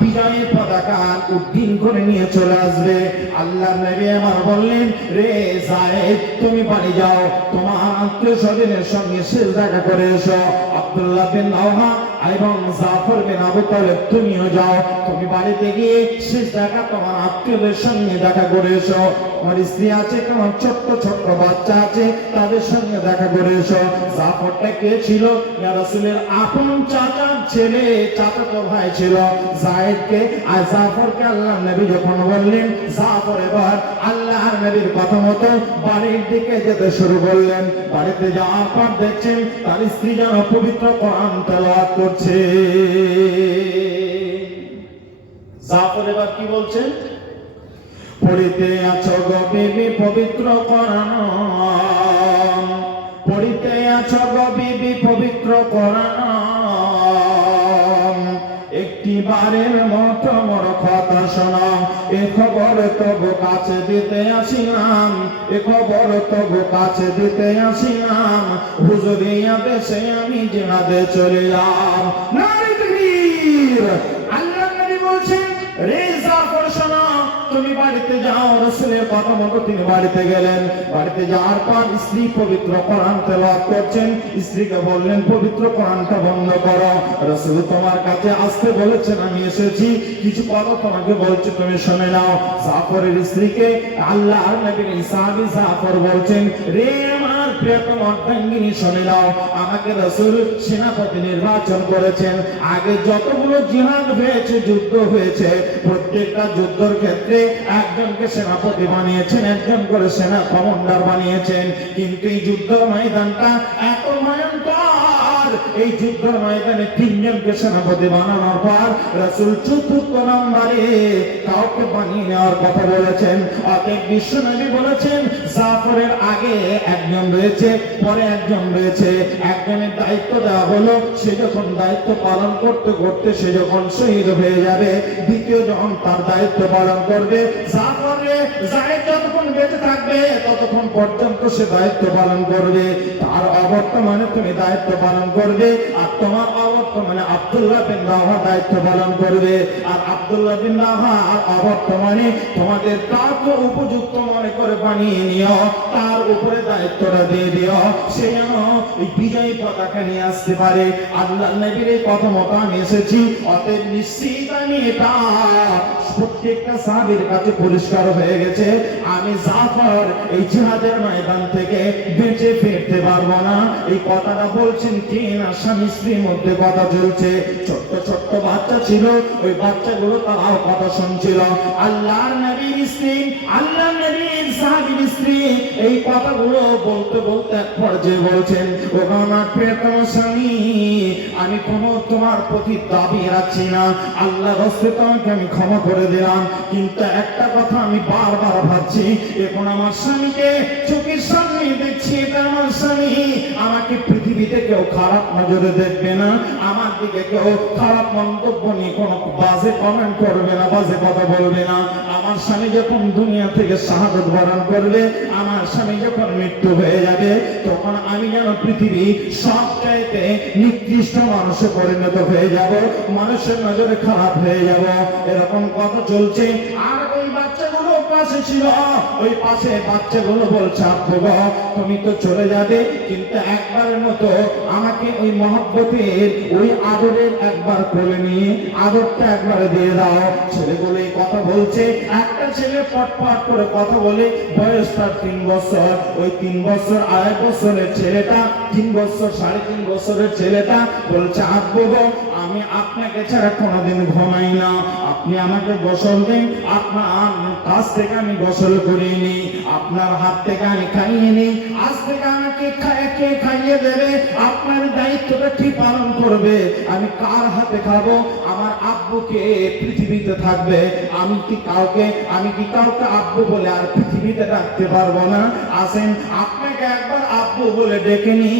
বিজয়ের পতাকা উড্ডীন করে নিয়ে চলে আসবে। আল্লাহর নবী আমার বললেন, রে যায়েদ তুমি বাড়ি যাও, তোমার আত্মীয় স্বজনের সঙ্গে শেষ দেখা করে এসো। আব্দুল্লাহ বিন রাওহা এবং জাফর বিন আবু তালেব তুমিও যাও, তুমি বাড়িতে গিয়ে শেষ দেখা তোমার আত্মীয়দের সঙ্গে দেখা করে এসো। আমার স্ত্রী আছে, তোমার ছোট্ট ছোট্ট বাচ্চা আছে, তাদের সঙ্গে দেখা করে এসো। জাফরটা কে ছিল? ইয়া রাসূলের আপন চাচার ছেলে, চাচাতো ভাই ছিল যায়েদকে। আর জাফরকে আল্লাহর নবী যখন বললেন, জাফর এবার আল্লাহর নবীর কথা মতো বাড়ির দিকে যেতে শুরু করলেন। বাড়িতে যাওয়ার পর দেখছেন তার স্ত্রী যেন পবিত্র কোরআন তেলাওয়াত করছে। জাফর এবার কি বলছেন? পড়িতে আছো গো বিবি পবিত্র কোরআন, পড়িতে আছো গো বিবি পবিত্র কোরআন, একটি বারের মতো মোর কথা শোনো, এ খবর তবু কাছে দিতে আসিলাম, এ খবর তবু কাছে দিতে আসিলাম, হুজুরিয়া দেশে আমি জিহাদে চলিলাম। নারে তাকবীর! আল্লাহ নবী বলছেন, রে জাফর শোনো, তুমি বাড়িতে যাও। রাসূলের কথা মতো তিনি বাড়িতে গেলেন। বাড়িতে যাওয়ার পর স্ত্রী পবিত্র কোরআন তেলাওয়াত করছেন। স্ত্রীকে বললেন, পবিত্র কোরআনটা বন্ধ করো, রাসূল তোমার কাছে আসতে বলেছেন, আমি এসেছি, কিছু কথা তোমাকে বলছি, তুমি শুনে নাও। জাফরের স্ত্রীকে আল্লাহর নবীর সাহাবী জাফর বলছেন, রে আমার প্রিয়তম অর্ধাঙ্গিনী শুনে নাও, আমাকে রাসূল সেনাপতি নির্বাচন করেছেন। আগে যতগুলো জিহাদ হয়েছে, যুদ্ধ হয়েছে, প্রত্যেকটা যুদ্ধের ক্ষেত্রে একজনকে সেনাপতি বানিয়েছেন, একজন করে সেনা কমান্ডার বানিয়েছেন। কিন্তু এই যুদ্ধ ময়দানটা এত ভয়ঙ্কর, এই যুদ্ধের ময়দানে তিনজনকে সেনাপতি বানানোর পর রাসূল চতুর্থ নম্বরে কাউকে বানিয়ে নেওয়ার কথা বলেছেন। অতএব বিশ্বনবী বলেছেন জাফরের আগে একজন রয়েছে, পরে একজন রয়েছে। একজনের দায়িত্ব দেওয়া হলো, সে যখন দায়িত্ব পালন করতে করতে সে যখন শহীদ হয়ে যাবে, দ্বিতীয় জন তার দায়িত্ব পালন করবে। জাফরে যায়েদ যতক্ষণ বেঁচে থাকবে ততক্ষণ পর্যন্ত সে দায়িত্ব পালন করবে। তার অবর্তমানে তুমি দায়িত্ব পালন করবে, আর তোমার অবর্তমানে আব্দুল্লাহ বিন রাওয়াহা দায়িত্ব পালন করবে। আর আব্দুল্লাহ বিন রাওয়াহা আর অবর্তমানে তোমাদের কাউকে উপযুক্ত মনে করে বানিয়ে নিও, তার উপরে দায়িত্বটা দিয়ে দিও, সে যেন এই বিজয়ী পতাকা নিয়ে আসতে পারে। আল্লাহ নবীর এই কথা মতো আমি এসেছি। অতএব নিশ্চিত আমি এটা প্রত্যেকটা সাহাবীর কাছে পরিষ্কার হয়ে গেছে, আমি জাফর এই জিহাদের ময়দান থেকে বেঁচে ফিরতে পারবো না। এই কথাটা বলছেন কি না স্বামী স্ত্রীর মধ্যে কথা চলছে, ছোট্ট ছোট্ট বাচ্চা ছিল, ওই বাচ্চাগুলো তারাও কথা শুনছিল। আল্লাহর নবীর স্ত্রী, আল্লাহর নবীর সাহাবীর স্ত্রী এই কথাগুলো বলতে বলতে এক পর্যায়ে বলছেন, ও আমার প্রিয়তম স্বামী, আমি কোনো তোমার প্রতি দাবি রাখছি না, আল্লাহর রাস্তে তোমাকে আমি ক্ষমা করে দিলাম, কিন্তু একটা কথা আমি বারবার ভাবছি, এখন আমার স্বামীকে চোখের সামনে দেখছি, এটা আমার স্বামী, আমাকে পৃথিবীতে কেউ খারাপ নজরে দেখবে না, আমার দিকে কেউ খারাপ মন্তব্য নিয়ে কোনো বাজে কমেন্ট করবে না, বাজে কথা বলবে না। আমার স্বামী যখন দুনিয়া থেকে শাহাদাত বরণ করবে, আমার স্বামী যখন মৃত্যু হয়ে যাবে, তখন আমি যেন পৃথিবী সব চাইতে নিকৃষ্ট মানুষে পরিণত হয়ে যাব, মানুষের নজরে খারাপ হয়ে যাব। এরকম কথা চলছে। আর ওই বাচ্চাগুলো পাশে ছিল, ওই পাশে বাচ্চাগুলো বলছে, আব্বু গো তুমি তো চলে যাবে, কিন্তু একবারের মতো আমাকে ওই মহব্বতের ওই আদরের একবার কোলে নিয়ে আদরটা একবার দিয়ে দাও। ছেলেগুলো এই কথা বলছে। একটা ছেলে পটপট করে কথা বলে, বয়স তার 3 বছর। ওই 3 বছর 2.5 বছরের ছেলেটা, 3 বছর 3.5 বছরের ছেলেটা বলছে, আব্বু গো আমি আপনাকে ছাড়া কোনোদিন ঘুমাই না, আপনি আমাকে গোসল দিন, আপনার কাছ থেকে আমি গোসল করিয়ে নিই, আপনার হাত থেকে আমি খাইয়ে নিই, আজ থেকে আমাকে খাইয়ে দেবে, আপনার দায়িত্বটা কি পালন করবে, আমি কার হাতে খাবো, আমার আব্বুকে পৃথিবীতে থাকবে, আমি কি কাউকে আব্বু বলে আর পৃথিবীতে ডাকতে পারবো না। আসেন আপনাকে একবার আব্বু বলে ডেকে নি,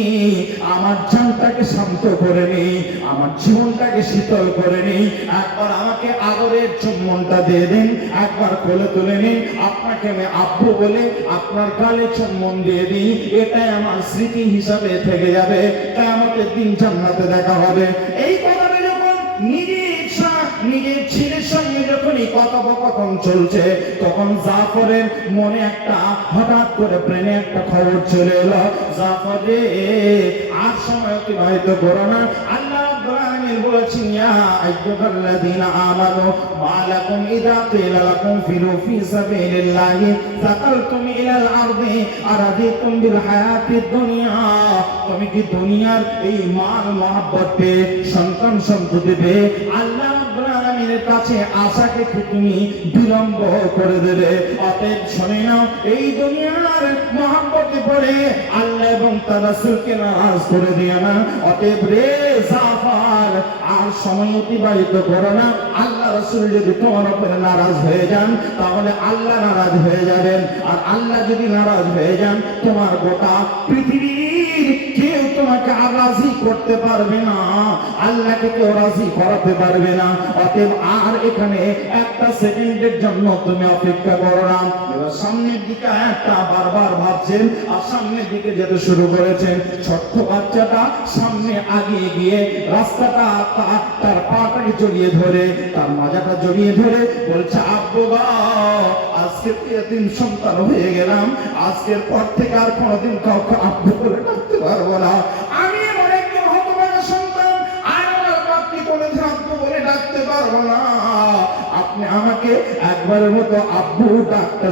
আমার জানটাকে শান্ত করে নি, আমার জীবনটাকে শীতল করে নি, একবার আমাকে আদরের চুম্বনটা দিয়ে দিন, একবার কোলে তুলে নিন, আপনাকে আমি আব্বু বলে আপনার গালে চুম্বন দিয়ে দিই, এটাই আমার স্মৃতি হিসাবে থেকে যাবে, কিয়ামতের দিন জান্নাতে দেখা হবে। এই কথাটা যখন নিজের ছেলের সঙ্গে যখন এই কথোপকথন চলছে, তখন জাফরের মনে একটা হঠাৎ করে প্রেমে একটা খবর চলে এলো, জাফর রে আর সময় অতিবাহিত করো না। আল্লাহ রাব্বুল আলামিন বলেছেন, ইয়া আইয়ুহাল্লাযীনা আমানু মা লাকুম ইযা কিলা লাকুম ফিরু ফি সাবিলিল্লাহি সাকালতুম ইলাল আরদি আরাদিতুম বিল হায়াতিদ দুনিয়া। তুমি কি দুনিয়ার এই মাল মহব্বত পেয়ে, সন্তান সন্ততি পেয়ে আল্লাহ রাব্বুল আলামিনের কাছে আশাকে কি তুমি বিলম্ব করে দেবে? অতএব শুনে নাও, এই দুনিয়ার মহব্বতে পড়ে আল্লাহ এবং তার রাসূলকে নারাজ করে দিও না। অতএব রে জাফর আর সময় অতিবাহিত করো না। আল্লাহ রাসূল যদি তোমার উপরে নারাজ হয়ে যান, তাহলে আল্লাহ নারাজ হয়ে যাবেন, আর আল্লাহ যদি নারাজ হয়ে যান, তোমার গোটা পৃথিবীর কেউ তোমাকে আর রাজি করতে পারবে না, আল্লাহকে কেউ রাজি করাতে পারবে না। অতএব আর এখানে একটা সেকেন্ডের জন্য তুমি অপেক্ষা করো না। এবার সামনের দিকে একটা বারবার ভাবছেন আর সামনের দিকে যেতে শুরু করেছেন। ছোট্ট বাচ্চাটা সামনে আগিয়ে গিয়ে রাস্তাটা তার পাটাকে জড়িয়ে ধরে, তার মাজাটা জড়িয়ে ধরে বলছে, আব্বু গো আজকে এতিম সন্তান হয়ে গেলাম, আজকের পর থেকে আর কোনোদিন কাউকে আব্বু বলে ডাকতে পারবো না। আমি এমন একজন হতভাগা সন্তান, আর আমার বাপকে কোনোদিন আব্বু বলে ডাকতে পারবো না। আপনি আমাকে একবারের মতো আব্বু ডাকটা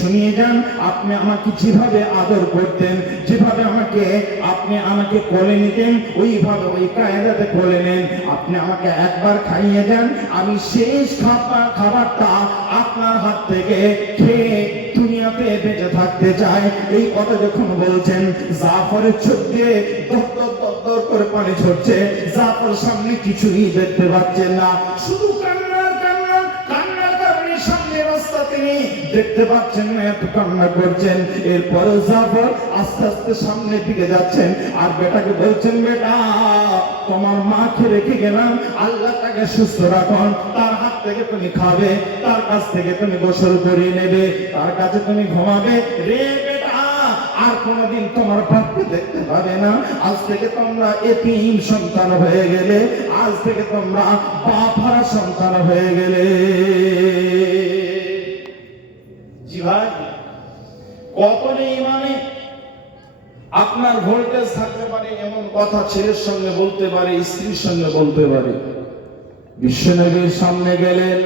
শুনিয়ে যান। আপনি আমাকে যেভাবে আদর করতেন, যেভাবে আপনি আমাকে কোলে নিতেন, ওইভাবে ওই কায়দাতে কোলে নেন। আপনি আমাকে একবার খাইয়ে দেন, আমি শেষ খাবারটা আপনার হাত থেকে খেয়ে দুনিয়া পেয়ে বেঁচে থাকতে চায়। এই কথা যখন বলছেন, জাফরের চোখ দিয়ে দর দর দর দর করে পানি ঝরছে। জাফর সামনে কিছুই দেখতে পাচ্ছেন না, শুধু কান্নার কারণে সামনে রাস্তা তিনি দেখতে পাচ্ছেন না, এত কান্না করছেন। এরপরে জাফর আস্তে আস্তে সামনের দিকে যাচ্ছেন, আর বেটাকে বলছেন, বেটা তোমার মাকে রেখে গেলাম, আল্লাহ তাকে সুস্থ রাখুন, তার হাত থেকে তুমি খাবে, তার কাছ থেকে তুমি গোসল করিয়ে নেবে, তার কাছে তুমি ঘুমাবে রে বেটা, আর কোনদিন তোমার বাপকে দেখতে পাবে না। আজ থেকে তোমরা এতিম সন্তান হয়ে গেলে, আজ থেকে তোমরা বাপ হারা সন্তান হয়ে গেলে। জি ভাই, কত নেই মানে আপনার ভোল্টেজ থাকতে পারে, এমন কথা ছেলের সঙ্গে বলতে পারে, স্ত্রীর সঙ্গে বলতে পারে। বিশ্বনবীর সামনে গেলেন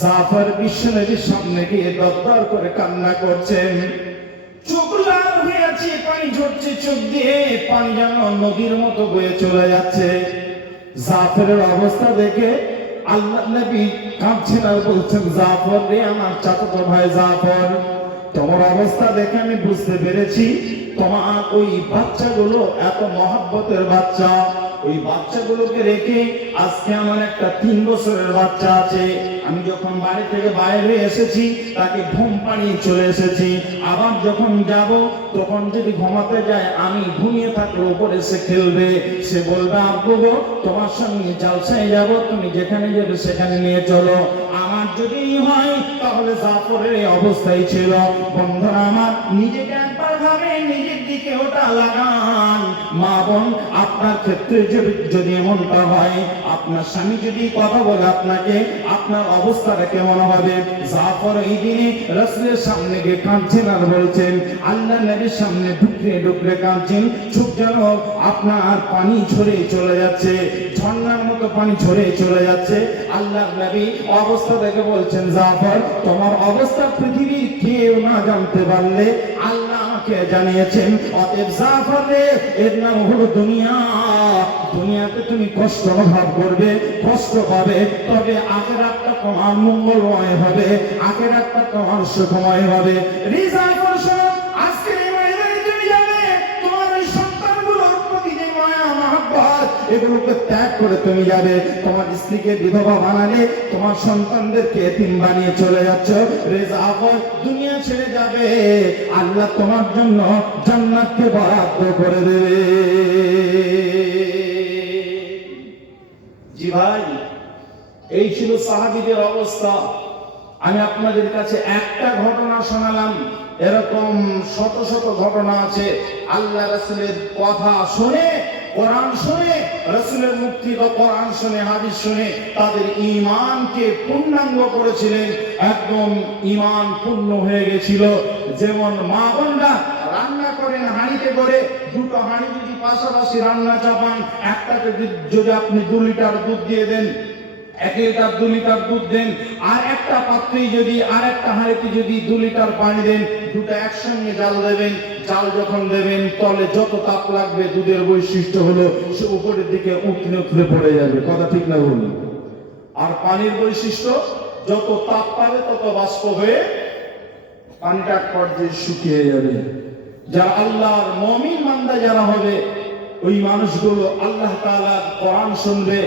জাফর, বিশ্বনবীর সামনে গিয়ে দরদর করে কান্না করছেন, চোখ লাল হয়ে আছে, পানি ঝরছে চোখ দিয়ে, পানি যেন নদীর মতো বয়ে চলে যাচ্ছে। জাফরের অবস্থা দেখে আল্লাহ নবী কাঁদছেন আর বলছেন, জাফর রে আমার চাচাতো ভাই জাফর, তোমার অবস্থা দেখে আমি বুঝতে পেরেছি তোমার ওই বাচ্চাগুলো এত মহব্বতের বাচ্চা, ওই বাচ্চাগুলোকে রেখে আজকে আমার একটা 3 বছরের বাচ্চা আছে, আমি যখন বাড়ি থেকে বাইরে এসেছি তাকে ঘুম পাড়িয়ে চলে এসেছি, আবার যখন যাব তখন যদি ঘুমাতে যায় আমি ঘুমিয়ে থাকলে উপরে সে খেলবে, সে বলবে আব্বু গো তোমার সঙ্গে জালসায় যাব, তুমি যেখানে যাবে সেখানে নিয়ে চলো। আমার যদি হয় তাহলে জাফরের এই অবস্থাই ছিল। বন্ধুরা আমার, নিজেকে একবার ভাবে, নিজের দিকে ওটা লাগান। মা বোন, আপনার ক্ষেত্রে যদি এমনটা হয়, আপনার স্বামী যদি কথা বলে আপনাকে, আপনার অবস্থাটা কেমন হবে? জাফর এই দিনে রাসূলের সামনে গিয়ে কাঁদছেন আর বলছেন, আল্লাহ নবীর সামনে ঢুকরে ঢুকরে কাঁদছেন, চোখ যেন আপনার পানি ঝরে চলে যাচ্ছে, ঝর্ণার মতো পানি ঝরে চলে যাচ্ছে। আল্লাহ নবী অবস্থা দেখে বলছেন, জাফর তোমার অবস্থা পৃথিবীর কেউ না জানতে পারলে আল্লাহ আমাকে জানিয়েছেন, অতএব জাফর রে, এর নাম হলো দুনিয়া। দুনিয়াতে তুমি কষ্ট অনুভব করবে, কষ্ট পাবে, তবে আখিরাতটা তোমার মঙ্গলময় হবে, আখিরাতটা তোমার সুখময় হবে। জাফর শোনো, আজকে এই ময়দানে তুমি যাবে, তোমার এই সন্তানগুলোর প্রতি যে মায়া মহব্বত, এগুলোকে ত্যাগ করে তুমি যাবে। তোমার স্ত্রীকে বিধবা বানালে, তোমার সন্তানদেরকে এতিম বানিয়ে চলে যাচ্ছ। জাফর দুনিয়া ছেড়ে যাবে, আল্লাহ তোমার জন্য জান্নাতকে বরাদ্দ করে দেবে। জি ভাই, এই ছিল সাহাবীদের অবস্থা। আমি আপনাদের কাছে একটা ঘটনা শোনালাম, এরকম শত শত ঘটনা আছে। আল্লাহ রাসূলের কথা শুনে, কোরআন শুনে, রাসূলের মুক্তি বা কোরআন শুনে, হাদিস শুনে তাদের ঈমানকে পূর্ণাঙ্গ করেছিলেন, একদম ঈমান পূর্ণ হয়ে গেছিল। যেমন মা বোনরা রান্না করেন হাঁড়িতে করে, দুটো হাঁড়ি যদি পাশাপাশি রান্না চাপান, একটাতে যদি আপনি 2 লিটার দুধ দিয়ে দেন, 1 লিটার 2 লিটার দুধ দেন, আর একটা পাত্রেই যদি, আর একটা হাঁড়িতে যদি 2 লিটার পানি দেন, দুটো একসঙ্গে জাল দেবেন। জাল যখন দেবেন, তলে যত তাপ লাগবে, দুধের বৈশিষ্ট্য হলো সে উপরের দিকে উঠলে উঠলে পড়ে যাবে। কথা ঠিক না বলুন? আর পানির বৈশিষ্ট্য, যত তাপ পাবে তত বাষ্প হয়ে পানিটা এক পর্যায়ে শুকিয়ে যাবে। যারা আল্লাহর মুমিন বান্দা যারা হবে, ওই মানুষগুলো আল্লাহ তাআলার কোরআন শুনবে,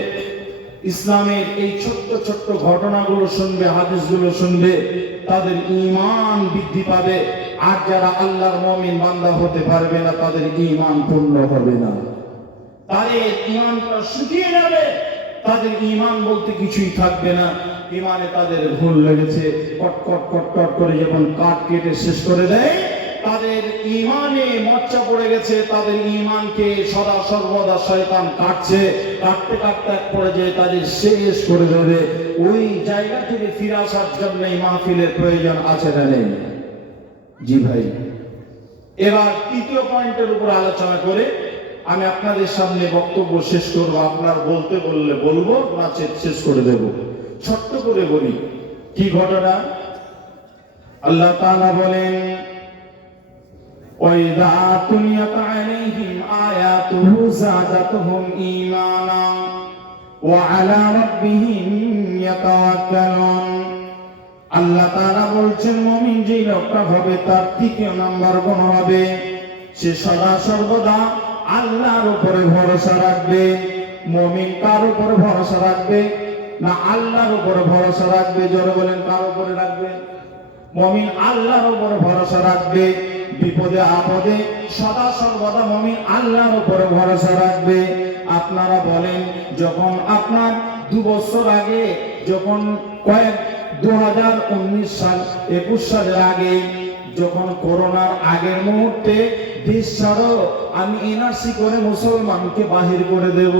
ইসলামের এই ছোট্ট ছোট্ট ঘটনাগুলো শুনবে, হাদিসগুলো শুনবে, তাদের ঈমান বৃদ্ধি পাবে। আর যারা আল্লাহর মুমিন বান্দা হতে পারবে না, তাদের ঈমান পূর্ণ হবে না, তাদের ঈমানটা শুকিয়ে যাবে, তাদের ঈমান বলতে কিছুই থাকবে না। ঈমানে তাদের ভুল লেগেছে, কট কট কট কট করে যেমন কাঠ কেটে শেষ করে দেয়, তাদের ঈমানে মচ্চা পড়ে গেছে, তাদের ঈমানকে সদা সর্বদা শয়তান কাটছে, কাটতে কাটতে এক পর্যায়ে তাদের শেষ করে দেবে। ওই জায়গা থেকে ফিরে আসার জন্য এই মাহফিলের প্রয়োজন আছে না নেই? জি ভাই, এবার তৃতীয় পয়েন্টের উপর আলোচনা করে আমি আপনাদের সামনে বক্তব্য শেষ করব। আপনার বলতে বললে বলবো, না শেষ করে দেব। ছোট্ট করে বলি, কি ঘটনা? আল্লাহ তাআলা বলেন, وَإِذَا تُلِيَتْ عَلَيْهِمْ آيَاتُهُ زَادَتْهُمْ إِيمَانًا وَعَلَى رَبِّهِمْ يَتَوَكَّلُونَ। আল্লাহ তাআলা বলছেন মুমিন যে লোকটা হবে তার তৃতীয় নাম্বার গুণ হবে সে সদা সর্বদা আল্লাহর উপরে ভরসা রাখবে। মুমিন কার উপরে ভরসা রাখবে? না আল্লাহর উপরে ভরসা রাখবে। জোরে বলেন, কার উপরে রাখবে? মুমিন আল্লাহর উপরে ভরসা রাখবে। বিপদে আপদে সদা সর্বদা মুমিন আল্লাহর উপরে ভরসা রাখবে। আপনারা বলেন, যখন আপনার 2 বছর আগে, যখন 2019 সাল 21 সালের আগে, যখন করোনার আগের মুহূর্তে দেশ ছাড়ো, আমি এনআরসি করে মুসলমানকে বাহির করে দেব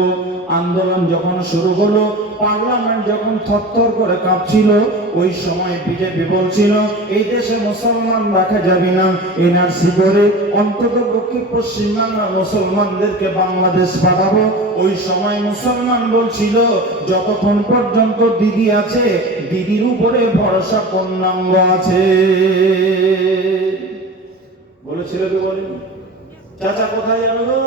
আন্দোলন যখন শুরু হলো, পার্লামেন্ট যখন থরথর করে কাঁপছিল, ওই সময় বিজেপি বলছিল এই দেশে মুসলমান রাখা যাবে না, এনআরসি করে অন্তত পক্ষে পশ্চিমবাংলা মুসলমানদেরকে বাংলাদেশ পাঠাবো। ওই সময় মুসলমান বলছিল যতক্ষণ পর্যন্ত দিদি আছে, দিদির উপরে ভরসা পূর্ণাঙ্গ আছে। বলেছিল কি বলেন? চাচা কোথায় যাবে গো?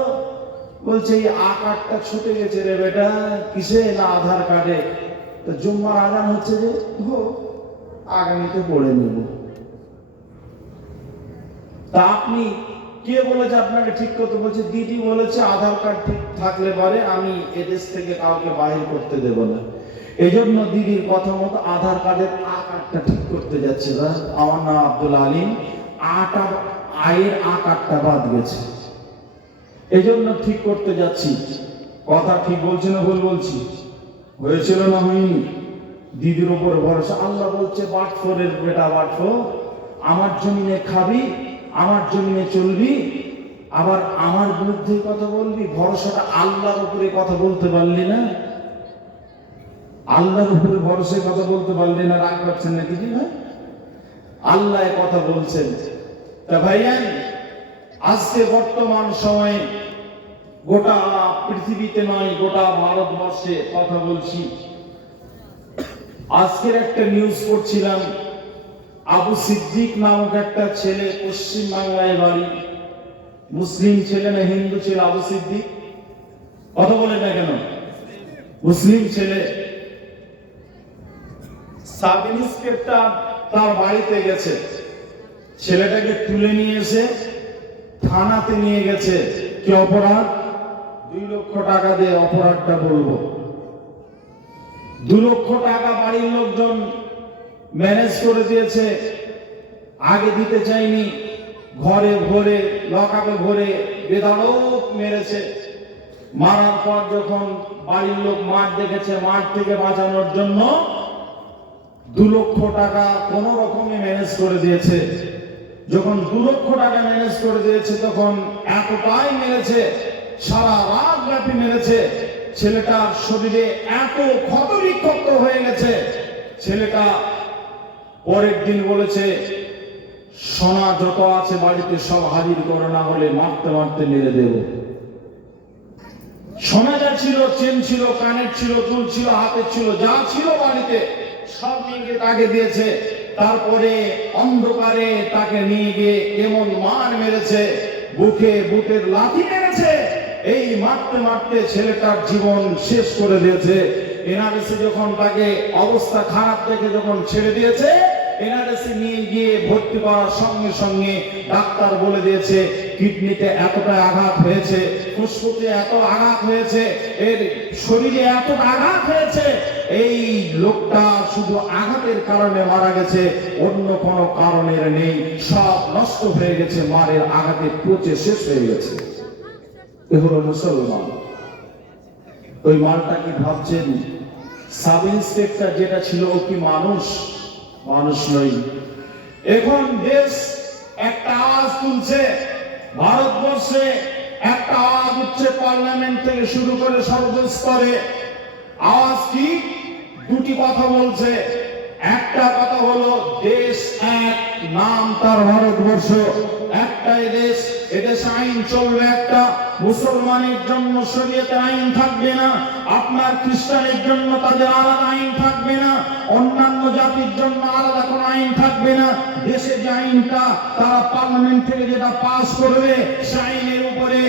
বলছে এই কার্ডটা ছুটে গেছে রে বেটা। কিসে? না আধার কার্ডে। তো জুম্মার আজান হচ্ছে যে, আগামীতে পড়ে নেব। তা আপনি কে বলেছে আপনাকে ঠিক করতে? বলছে দিদি বলেছে আধার কার্ড ঠিক থাকলে পারে আমি এদেশ থেকে কাউকে বাহির করতে দেব না। এই জন্য দিদির কথা মতো আধার কার্ডের কার্ডটা ঠিক করতে যাচ্ছে। আমার নাম আব্দুল আলিম, আয়ের কার্ডটা বাদ গেছে, এই জন্য ঠিক করতে যাচ্ছি। কথা ঠিক বলছি না ভুল বলছি? হয়েছিল না হয়নি? দিদির উপর ভরসা। আল্লাহ বলছে বাটফোরের বেটা বাটফো, আমার জমিনে খাবি, আমার জমিনে চলবি, আবার আমার বিরুদ্ধে কথা বলবি। ভরসাটা আল্লাহর উপরে কথা বলতে পারলি না, আল্লাহর উপরে ভরসায় কথা বলতে পারলি না, রাগ করছেন নাকি? না, আল্লাহ কথা বলছেন। তা ভাইয়ান, আজকে বর্তমান সময়ে গোটা পৃথিবীতে নয়, গোটা ভারতবর্ষে কথা বলছি। আজকের একটা নিউজ পড়ছিলাম, আবু সিদ্দিক নামক একটা ছেলে, পশ্চিম বাংলায় বাড়ি, মুসলিম ছেলে না হিন্দু ছেলে? আবু সিদ্দিক, কথা বলে না কেন? মুসলিম ছেলে। সাব ইন্সপেক্টর তার বাড়িতে গেছে, ছেলেটাকে তুলে নিয়ে এসে থানাতে নিয়ে গেছে। কি অপরাধ? 2 লক্ষ টাকা দিয়ে অপরাধটা বলবো। 2 লক্ষ টাকা বাড়ির লোকজন ম্যানেজ করে দিয়েছে, আগে দিতে চাইনি, ঘরে ভরে লকআপে ভরে বেধড়ক মেরেছে। মারার পর যখন বাড়ির লোক মাঠ দেখেছে, মাঠ থেকে বাঁচানোর জন্য 2 লক্ষ টাকা কোন রকমে ম্যানেজ করে দিয়েছে। যখন 2 লক্ষ টাকা ম্যানেজ করে দিয়েছে, তখন এতটাই মেরেছে, সারা রাত ব্যাপী মেরেছে। ছেলেটার শরীরে এত ক্ষত বিক্ষত হয়ে গেছে, ছেলেটা পরের দিন বলেছে সোনা যত আছে বাড়িতে সব হাজির করে, না হলে মারতে মারতে মেরে দেব। সোনা যা ছিল, চেন ছিল, কানের ছিল, চুল ছিল, হাতে ছিল, যা ছিল বাড়িতে সব নিয়ে গিয়ে তাকে দিয়েছে। তারপরে অন্ধকারে তাকে নিয়ে গিয়ে এমন মার মেরেছে, বুকের লাথি মেরেছে। এই মারতে মারতে ছেলেটার জীবন শেষ করে দিয়েছে। এনআরসি যখন তাকে অবস্থা খারাপ দেখে যখন ছেড়ে দিয়েছে, এনআরসি নিয়ে গিয়ে ভর্তি করার সঙ্গে সঙ্গে ডাক্তার বলে দিয়েছে কিডনিতে এতটা আঘাত হয়েছে, ফুসফুসে এত আঘাত হয়েছে, এর শরীরে এত আঘাত হয়েছে, এই লোকটা শুধু আঘাতের কারণে মারা গেছে, অন্য কোনো কারণের নেই, সব নষ্ট হয়ে গেছে, মারের আঘাতে পচে শেষ হয়ে গেছে। এ হলো মুসলমান। ওই মালটা কি ভাবছেন সাব ইন্সপেক্টর যেটা ছিল ও কি মানুষ? মানুষ নই। এখন দেশ একটা আওয়াজ তুলছে, ভারতবর্ষে একটা আওয়াজ উঠছে, পার্লামেন্ট থেকে শুরু করে সর্বস্তরে। আওয়াজ কি? 2টি কথা বলছে। একটা কথা হলো দেশ এক, নাম তার ভারতবর্ষ, একটাই দেশ, এদেশে আইন চলবে একটা। মুসলমানের জন্য শরীয়তে আইন থাকবে না, আপনার খ্রিস্টানের জন্য তাদের আলাদা আইন থাকবে না, অন্যান্য জাতির জন্য আলাদা কোনো আইন থাকবে না। দেশে যে আইনটা তারা পার্লামেন্ট থেকে যেটা পাস করবে, সেই আইনের উপরে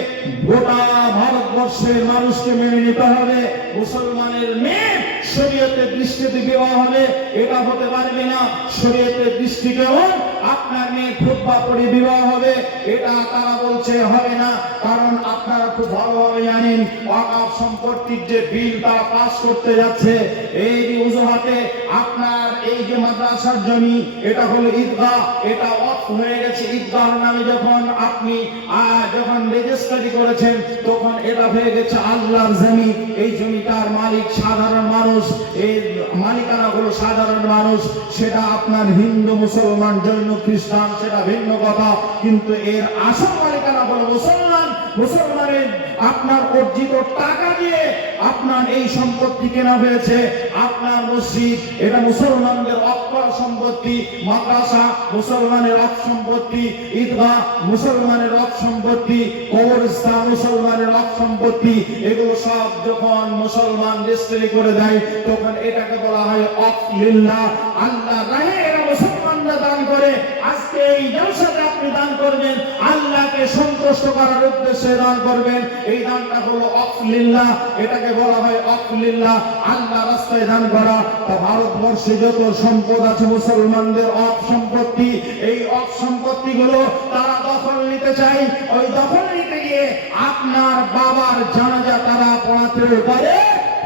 গোটা ভারতবর্ষের মানুষকে মেনে নিতে হবে। মুসলমানের মেয়ে শরীয়তে শরীয়তের দৃষ্টিতে বিবাহ হবে, এটা হতে পারবে না। শরীয়তের দৃষ্টিতেও আপনার মেয়ে খুতবা পড়ে বিবাহ হবে, এটা তারা বলছে হবে না। কারণ আপনারা খুব ভালোভাবে জানেন ওয়াকফ সম্পত্তির যে বিল তারা পাস করতে যাচ্ছে, এই অজুহাতে আপনার এই যে মাদ্রাসার জমি, এটা হলো ঈদগাহ, এটা ওয়াকফ হয়ে গেছে ঈদগাহ নামে। যখন আপনি যখন রেজিস্ট্রি করেছেন তখন এটা হয়ে গেছে আল্লাহর জমি। এই জমিটার মালিক সাধারণ মানুষ, এই মালিকানা হলো সাধারণ মানুষ। সেটা আপনার হিন্দু, মুসলমান, জৈন, খ্রিস্টান, সেটা ভিন্ন কথা, কিন্তু এর আসল মালিকানা হলো মুসলমান। মুসলমানের আপনার অর্জিত টাকা দিয়ে আপনার এই সম্পত্তি কেনা হয়েছে। আপনার মসজিদ এটা মুসলমানদের ওয়াকফ করা সম্পত্তি, মাদ্রাসা মুসলমানের ওয়াকফ সম্পত্তি, ঈদগাহ মুসলমানের ওয়াকফ সম্পত্তি, কবরস্থান মুসলমানের ওয়াকফ সম্পত্তি। এগুলো সব যখন মুসলমান রেজিস্ট্রি করে দেয় তখন এটাকে বলা হয় ওয়াকফ লিল্লাহ, আল্লাহর রাহে এরা মুসলমানরা দান করে। আজকে এই জলসাতে আপনি দান করবেন, আল্লাহকে সন্তুষ্ট করার উদ্দেশ্যে দান করবেন। এই দানটা হলো ওয়াকফ লিল্লাহ, এটাকে বলা হয় ওয়াকফ লিল্লাহ, আল্লাহ রাস্তায় দান করা। তা ভারতবর্ষে যত সম্পদ আছে মুসলমানদের ওয়াকফ সম্পত্তি, এই ওয়াকফ সম্পত্তিগুলো তারা দখল নিতে চায়। ওই দখল নিতে গিয়ে আপনার বাবার জানাজা তারা পড়াতেও পারে,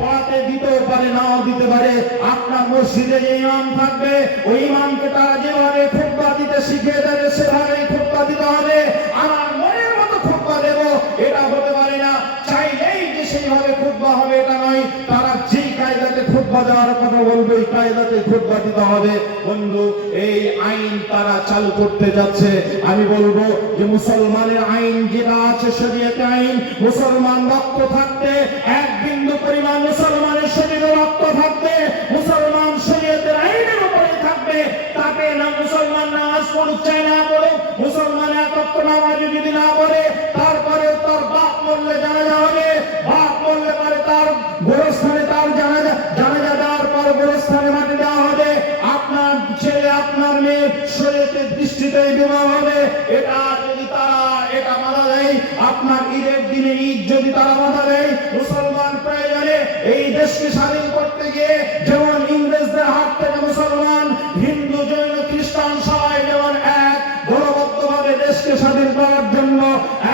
পড়াতে দিতেও পারে, নাও দিতে পারে। আপনার মসজিদে যে ইমাম থাকবে ওই ইমামকে তারা যেভাবে খুতবা দিতে শিখিয়ে দেবে সেভাবেই খুতবা দিতে হবে। আমার মনের মতো খুতবা দেব এটা হতে পারে না, চাইলেই যে সেইভাবে খুতবা হবে এটা নয়। তারা যেই কায়দাতে খুতবা দেওয়ার কথা বলবে ওই কায়দাতে খুতবা দিতে হবে। বন্ধু, এই আইন তারা চালু করতে যাচ্ছে। আমি বলবো যে মুসলমানের আইন যেটা আছে শরীয়তে আইন, মুসলমান রক্ত থাকতে এক বিন্দু পরিমাণ মুসলমানের শরীরে রক্ত থাকবে, মুসলমান শরীয়তের আইনের উপরে থাকবে। তাকে না মুসলমান নামাজ পড়ুক চাই না পড়ুক, মুসলমান এক ওয়াক্ত নামাজ যদি না পড়ে তারপরে তার বাপ মরলে জানাজা হবে, বাপ মরলে পরে তার গোরস্থানে তার জানাজা দেওয়ার পর গোরস্থানে মাটি দেওয়া হবে। আপনার ছেলে আপনার মেয়ে শরীয়তের দৃষ্টিতে বিবাহ হবে। এটা যদি তারা এটা মানা দেয়, আপনার ঈদের দিনে ঈদ যদি তারা মানা দেয়, মুসলমান প্রয়োজনে এই দেশকে স্বাধীন করতে গিয়ে যেমন ইংরেজদের হাত থেকে মুসলমান, হিন্দু, জৈন, খ্রিস্টান সবাই যেমন এক দলবদ্ধভাবে দেশকে স্বাধীন করার জন্য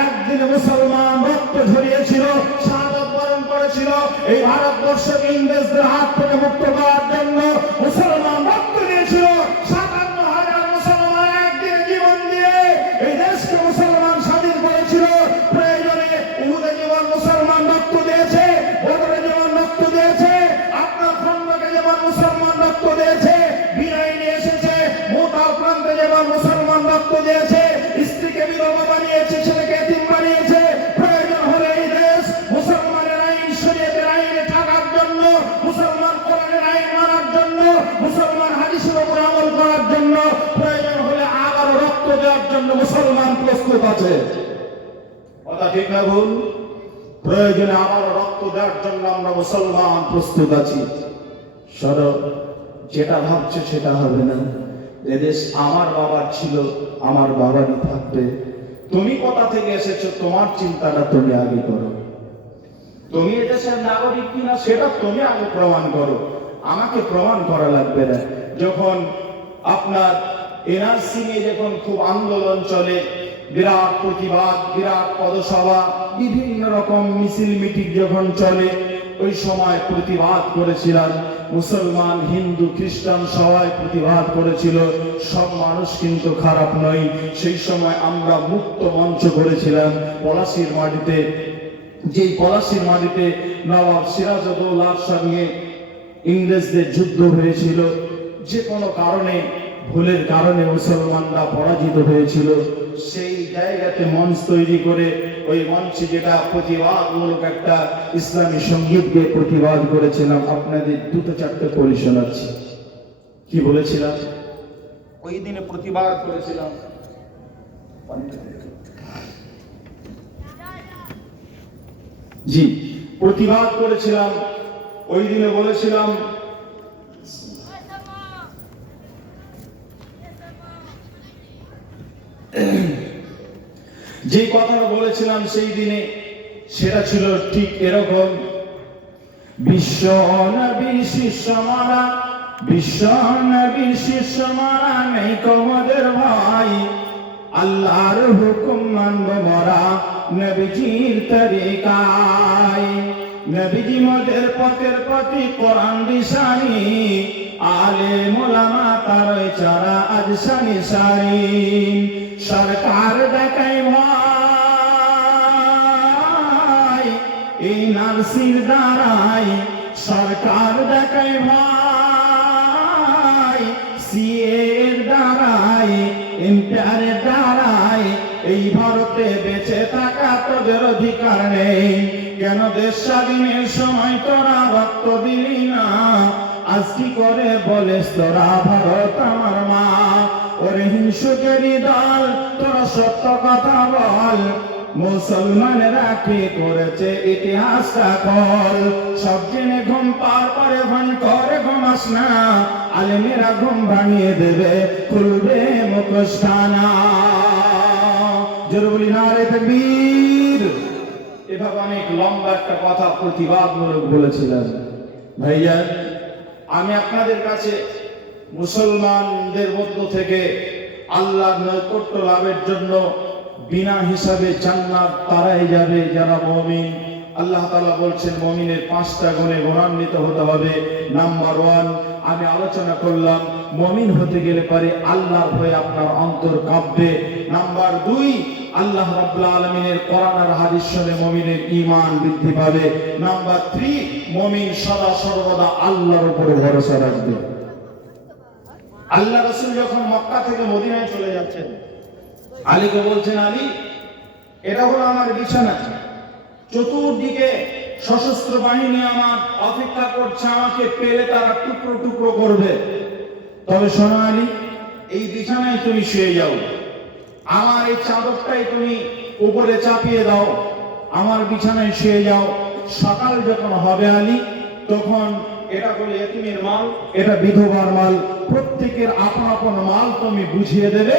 একদিনে মুসলমান রক্ত ঝরিয়েছিল, শাহাদাত বরণ করেছিল। এই ভারতবর্ষকে ইংরেজদের হাত থেকে মুক্ত করার জন্য মুসলমান রক্ত দিয়েছিল। ৫৭,০০০ মুসলমান একদিনে জীবন দিয়ে এই দেশকে মুসলমান স্বাধীন করেছিল। প্রয়োজনে উহুদে যেমন মুসলমান রক্ত দিয়েছে, বদরে যেমন রক্ত দিয়েছে, আপনার খন্দকে যেমন মুসলমান রক্ত দিয়েছে, বিনয় নিয়ে এসেছে, মুতার প্রান্তে যেমন মুসলমান রক্ত দিয়েছে, স্ত্রীকে বিধবা বানিয়েছে, ছেলেকে এতিম বানিয়েছে। প্রয়োজন হলে এই দেশ মুসলমানের আইন শরীয়তের আইনে থাকার জন্য, মুসলমান কোরআনের আইন মানার জন্য, মুসলমান হাদিসের উপর আমল করার জন্য, প্রয়োজন হলে আবারও রক্ত দেওয়ার জন্য মুসলমান প্রস্তুত আছে। কথা ঠিক না ভুল? প্রয়োজনে আবারও রক্ত দেওয়ার জন্য আমরা মুসলমান প্রস্তুত আছি। সরব যেটা ভাবছে সেটা হবে না। এদেশ আমার বাবার ছিল, আমার বাবারই থাকবে। তুমি কোথা থেকে এসেছো তোমার চিন্তাটা তুমি আগে করো। তুমি এদেশের নাগরিক কিনা সেটা তুমি আগে প্রমাণ করো, আমাকে প্রমাণ করা লাগবে না। যখন আপনার এনআরসি নিয়ে যখন খুব আন্দোলন চলে, বিরাট প্রতিবাদ, বিরাট পদসভা, বিভিন্ন রকম মিছিল মিটিং যখন চলে, ওই সময় প্রতিবাদ করেছিলাম। মুসলমান, হিন্দু, খ্রিস্টান সবাই প্রতিবাদ করেছিল। সব মানুষ কিন্তু খারাপ নয়। সেই সময় আমরা মুক্ত মঞ্চ করেছিলাম পলাশীর মাটিতে। যেই পলাশীর মাটিতে নবাব সিরাজউদ্দৌলার সঙ্গে ইংরেজদের যুদ্ধ হয়েছিল, যে কোনো কারণে, ভুলের কারণে মুসলমানরা পরাজিত হয়েছিল। সেই জায়গাতে মঞ্চ তৈরি করে ওই মঞ্চে যেটা প্রতিবাদমূলক একটা ইসলামী সঙ্গীত গেয়ে প্রতিবাদ করেছিলাম। আপনাদের ২-৪টে পড়ে শোনাচ্ছি। কি বলেছিলাম ওই দিনে প্রতিবাদ করেছিলাম? জি, প্রতিবাদ করেছিলাম। ওই দিনে বলেছিলাম, যে কথাটা বলেছিলাম সেই দিনে সেটা ছিল ঠিক এরকম বিশ্ব নবী শিষ্য মারা, বিশ্ব নবী শিষ্য মারা নেই কমাদের ভাই, আল্লাহর হুকুম মানব মরা নবীজির তরিকায়। নবীজি মোদের পথের প্রতি কোরআন দিশানি, আলেম ওলামা তার চারা আজ সানি সারি। সরকার দেখায় ভাই এই নার্সির দ্বারাই, সরকার দেখায় ভাই সিএর দ্বারাই, এম্পায়ারের দ্বারাই এই ভারতে বেঁচে থাকা তোদের অধিকার নেই। কেন দেশ স্বাধীনের সময় তোরা রক্ত দিলি না, আজ কি করে বলেস তোরা ভারত আমার মা? ওরে হিংসুকেরই দল, তোরা সত্য কথা বল, মুসলমানেরা কি করেছে ইতিহাসটা কল। সব জেনে ঘুম পার পরে ভান করে ঘুমাস না, আলেমেরা ঘুম ভাঙিয়ে দেবে খুলবে মুখস্থানা। জোরে বলি নারে তাকবীর। এভাবে অনেক লম্বা একটা কথা প্রতিবাদমূলক বলেছিলেন। ভাইয়া আমি আপনাদের কাছে মুসলমানদের মধ্য থেকে আল্লাহর নৈকট্য লাভের জন্য বিনা হিসাবে জান্নাত তারাই যাবে যারা মুমিন। আল্লাহ তাআলা বলছেন মুমিনের 5টা গুণে গুণান্বিত হতে হবে। নাম্বার 1 আমি আলোচনা করলাম, মুমিন হতে গেলে পারে আল্লাহর ভয়ে আপনার অন্তর কাঁপবে। নাম্বার 2 আল্লাহ রাব্বুল আলামিনের কোরআন আর হাদিস শুনে মুমিনের ঈমান বৃদ্ধি পাবে। নাম্বার 3 মুমিন সদা সর্বদা আল্লাহর উপরে ভরসা রাখবে। আল্লাহ রাসূল যখন মক্কা থেকে মদিনায় চলে যাচ্ছেন, আলীকে বলছেন, আলী এটা হলো আমার বিছানা, চতুর্দিকে সশস্ত্র বাহিনী আমার অপেক্ষা করছে, আমাকে পেলে তারা টুকরো টুকরো করবে। তবে শোনো আলী, এই বিছানায় তুমি শুয়ে যাও, আমার এই চাদরটাই তুমি উপরে চাপিয়ে দাও, আমার বিছানায় শুয়ে যাও। সকাল যখন হবে আলী, তখন এটা হলো এতিমের মাল, এটা বিধবার মাল, প্রত্যেকের আপন আপন মাল তুমি বুঝিয়ে দেবে,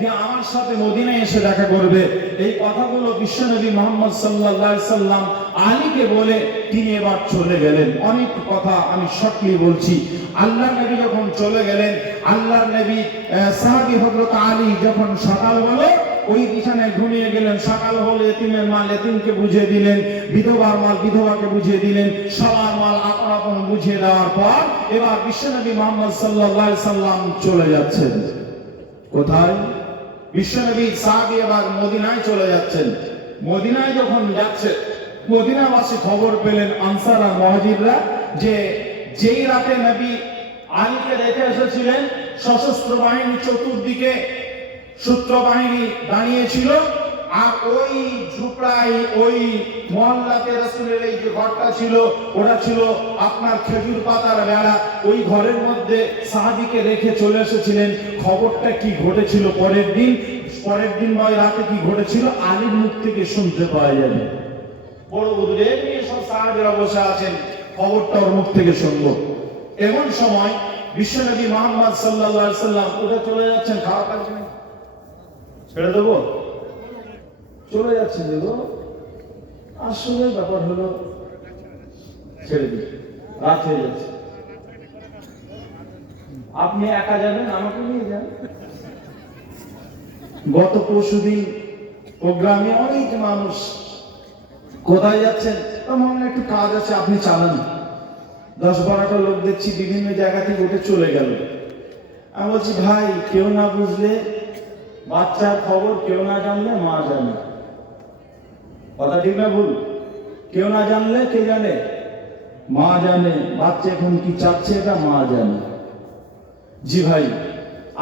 যে আমার সাথে মদিনায় এসে দেখা করবে। এই কথাগুলো বিশ্বনবী মুহাম্মদ সাল্লাল্লাহু আলাইহি সাল্লাম আলীকে বলে তিনি এবার চলে গেলেন। অনেক কথা আমি শর্টলি বলছি। আল্লাহর নবী যখন চলে গেলেন, আল্লাহর নবী সাহাবী হযরত আলী যখন সকাল হলো ওই বিছানায় ঘুমিয়ে গেলেন। সকাল হলে এতিমের মাল এতিমকে বুঝিয়ে দিলেন, বিধবার মাল বিধবাকে বুঝিয়ে দিলেন, সবার মাল আপন আপন বুঝিয়ে দেওয়ার পর এবার বিশ্বনবী মুহাম্মদ সাল্লাল্লাহু আলাইহি সাল্লাম চলে যাচ্ছেন। কোথায়? বিশ্বনবী সাহাবী এবার মদিনায় চলে যাচ্ছেন। মদিনায় যখন যাচ্ছে, মদিনাবাসী খবর পেলেন আনসার আর মুহাজিররা যে যেই রাতে নবী আলীকে রেখে এসেছিলেন, সশস্ত্র বাহিনী চতুর্দিকে সূত্র বাহিনী দাঁড়িয়েছিল, আর ওই ঝুপড়ায় ওই মহল্লাতে রাসূলের এই যে ঘরটা ছিল, ওটা ছিল আপনার খেজুর পাতার বেড়া। ওই ঘরের মধ্যে সাহাবীকে রেখে চলে এসেছিলেন। খবরটা কি ঘটেছিল পরের দিন বা রাতে কি ঘটেছিল আলীর মুখ থেকে শুনতে পাওয়া যাবে। বড় উদ্বেগ নিয়ে সব সাহাবীরা বসে আছেন, খবরটা ওর মুখ থেকে শুনবো। এমন সময় বিশ্বনবী মুহাম্মদ সাল্লাল্লাহু আলাইহি সাল্লাম উঠে চলে যাচ্ছেন। খাওয়া খাচ্ছেন, ছেড়ে দেবো, চলে যাচ্ছেন দেবো। আসলে ব্যাপার হলো ছেড়ে দিন, রাত হয়ে যাচ্ছে, আপনি একা যাবেন, আমাকে নিয়ে যান। গত পরশুদিন প্রোগ্রামে অনেক মানুষ, কোথায় যাচ্ছেন? আমার একটু কাজ আছে, আপনি চালান। 10-12টা লোক দেখছি বিভিন্ন জায়গা থেকে উঠে চলে গেল। আমি বলছি, ভাই কেউ না বুঝলে, বাচ্চার খবর কেউ না জানলে মা জানে। কথা ঠিক না ভুল? কেউ না জানলে কে জানে? মা জানে। বাচ্চা এখন কি চাচ্ছে এটা মা জানে। জি ভাই,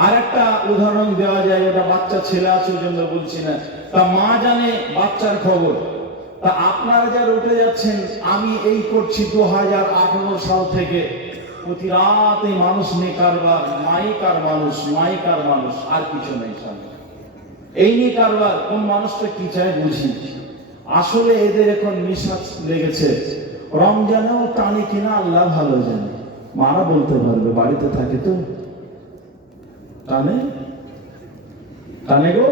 আর একটা উদাহরণ দেওয়া যায়, ওটা বাচ্চা ছেলে আছে ওই জন্য বলছি না। তা মা জানে বাচ্চার খবর। তা আপনারা যারা উঠে যাচ্ছেন, আমি এই করছি 2018 সাল থেকে, প্রতি রাতে মানুষ নিয়ে কারবার, মাইকার মানুষ, আর কিছু নেই সামনে। এই নিয়ে কারবার, কোন মানুষটা কি চায় বুঝি। আসলে এদের এখন নিঃশ্বাস লেগেছে, রমজানেও টানে কিনা আল্লাহ ভালো জানে। মারা বলতে পারবে, বাড়িতে থাকে তো। টানে গো,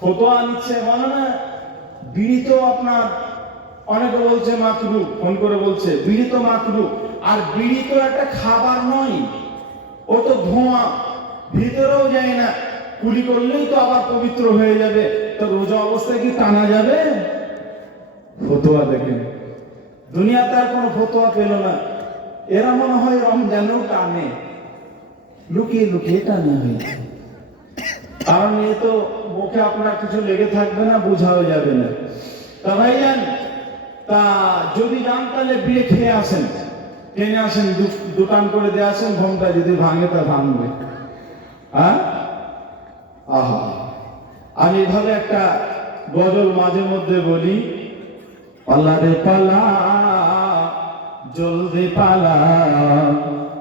ফতোয়া নিচ্ছে মানে না। বিড়ি তো আপনার অনেকে বলছে মাকরু, ফোন করে বলছে বিড়ি তো মাকরু। আর বিড়ি তো একটা খাবার নয়, ও তো ধোঁয়া, ভিতরেও যায় না, কুলি করলেই তো আবার পবিত্র হয়ে যাবে। তো রোজা অবস্থায় কি টানা যাবে? ফতোয়া দেখেন, দুনিয়াতে আর কোনো ফতোয়া পেল না। এরা মনে হয় রমজানেও টানে, লুকিয়ে লুকিয়ে টানে হয়েছে। কারণ এ তো মুখে আপনার কিছু লেগে থাকবে না, বোঝাও যাবে না। তা ভাইজান, তা যদি যান তাহলে বিয়ে খেয়ে আসেন, টেনে আসেন, দুটান করে দিয়ে আসেন। ঘুমটা যদি ভাঙে তা ভাঙবে। হ্যাঁ, আহা, আমি এভাবে একটা গজল মাঝে মধ্যে বলি, পাল্লা রে পালা, জলদি পালা,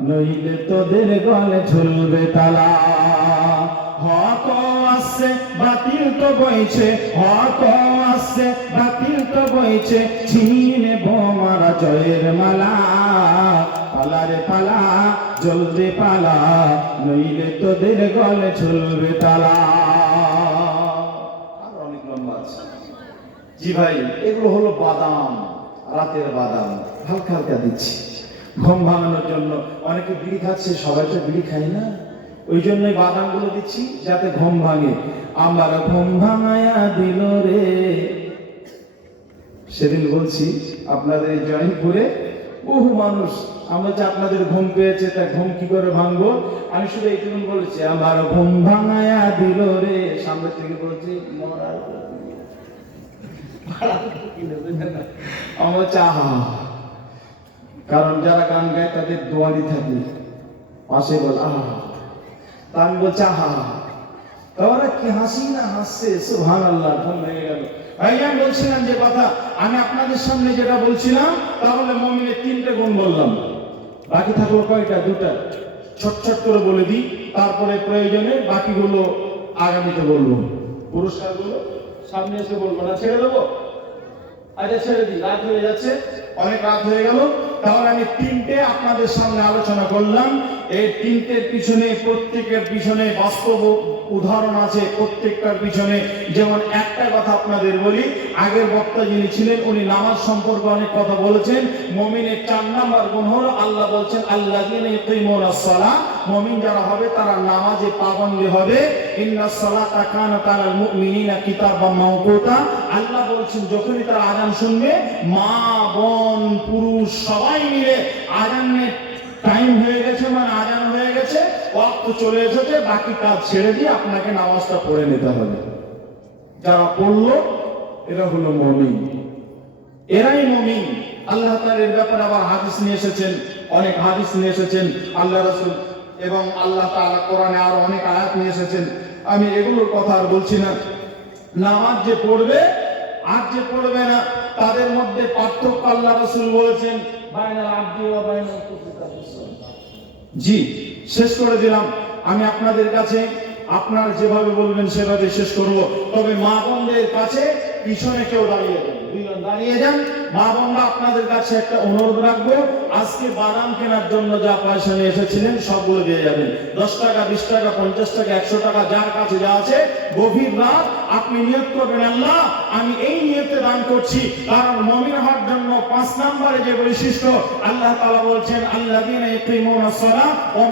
নইলে তোদের গলে ঝুলবে তালা। হক আসছে বাতিল তো বইছে, হক আসছে বাতিল তো বইছে, ছিনিয়ে নেব মারা জয়ের মালা। পালা রে পালা, জলদি পালা, নইলে তোদের গলে ঝুলবে তালা। আর অনেক লম্বা আছে। জি ভাই, এগুলো হলো বাদাম, রাতের বাদাম, হালকা হালকা দিচ্ছি ঘুম ভাঙানোর জন্য। অনেকে বিড়ি খাচ্ছে, সবাই তো বিড়ি খায় না, ওই জন্যই বাদামগুলো দিচ্ছি যাতে ঘুম ভাঙে। আমার ঘুম ভাঙায়া দিল রে। সেদিন বলছি আপনাদের এই জয়ন্তপুরে বহু মানুষ, আমরা যে আপনাদের ঘুম পেয়েছে, তা ঘুম কি করে ভাঙবো? আমি শুধু এইটুকু বলেছি, আমার ঘুম ভাঙায়া দিল রে। সামনে থেকে বলছি মরার আমার চাহা। কারণ যারা গান গায় তাদের দোয়ারি থাকে পাশে, বল আহা, তা আমি বলছি আহা, তারা কি হাসি না হাসছে, সুবহানাল্লাহ। ঘুম ভেঙে গেল। ভাইজান, বলছিলাম যে কথা, আমি আপনাদের সামনে যেটা বলছিলাম, তাহলে মুমিনের 3টে গুণ বললাম, বাকি থাকলো কয়টা? 2টা। ছোট ছোট করে বলে দিই, তারপরে প্রয়োজনে বাকিগুলো আগামীতে বলবো। পুরস্কারগুলো সামনে এসে বলবো না, ছেড়ে দেবো? আচ্ছা, ছেড়ে দিই, রাত হয়ে যাচ্ছে, অনেক রাত হয়ে গেল। তাহলে আমি 3টে আপনাদের সামনে আলোচনা করলাম। এই 3টের পিছনে, প্রত্যেকের পিছনে বাস্তব উদাহরণ আছে, প্রত্যেকটার পিছনে। যেমন একটা কথা আপনাদের বলি, আগের বক্তা যিনি ছিলেন উনি নামাজ সম্পর্কে অনেক কথা বলেছেন। মুমিনের 4 নাম্বার গুণ হলো, আল্লাহ বলছেন আল্লাযীনা ইকিমুনাস সালাহ, মুমিন যারা হবে তারা নামাজে পাবন্দী হবে। ইন্নাস সালাতা কানাত আলাল মুমিনিনা কিতাবাম মাওকুতা। আল্লাহ বলছেন যখনই তারা আযান শুনবে, মা বোন পুরুষ সবাই মিলে আযানের টাইম হয়ে গেছে, মানে আযান হয়ে গেছে, ওয়াক্ত চলে এসেছে, বাকি কাজ ছেড়ে দিয়ে আপনাকে নামাজটা পড়ে নিতে হবে। যারা পড়লো এরা হলো মুমিন, এরাই মুমিন। আল্লাহ তাআলা এর ব্যাপারে আবার হাদিস নিয়ে এসেছেন, অনেক হাদিস নিয়ে এসেছেন আল্লাহ রাসূল, এবং আল্লাহ তাআলা কোরআনে আরো অনেক আয়াত নিয়ে এসেছেন। আমি এগুলোর কথা আর বলছি না। নামাজ যে পড়বে আর যে পড়বে না, তাদের মধ্যে পার্থক্য আল্লাহ রাসূল বলেছেন, বাইনাল আবদি ওয়া বাইনাল কুফরি। জি, শেষ করে দিলাম। আমি আপনাদের কাছে আপনারা যেভাবে বলবেন সেভাবে শেষ করব। তবে মা বোনদের কাছে পিছনে কেউ দাঁড়িয়ে যান, 2 জন দাঁড়িয়ে যান। মা বোনরা, আপনাদের কাছে একটা অনুরোধ রাখবো, আজকে বাদাম কেনার জন্য যা পয়সা নিয়ে এসেছিলেন সবগুলো দিয়ে যাবেন। 10 টাকা, 20 টাকা, 50 টাকা, 100 টাকা, যার কাছে যা আছে। গভীর রাত আপনি নিয়ত করবেন, আল্লাহ আমি এই নিয়তে দান করছি। কারণ মুমিন হওয়ার জন্য 5 নম্বরে যে বৈশিষ্ট্য, আল্লাহ তাআলা বলছেন আল্লাযীনা ইকিমুনাস সালাহ ওয়া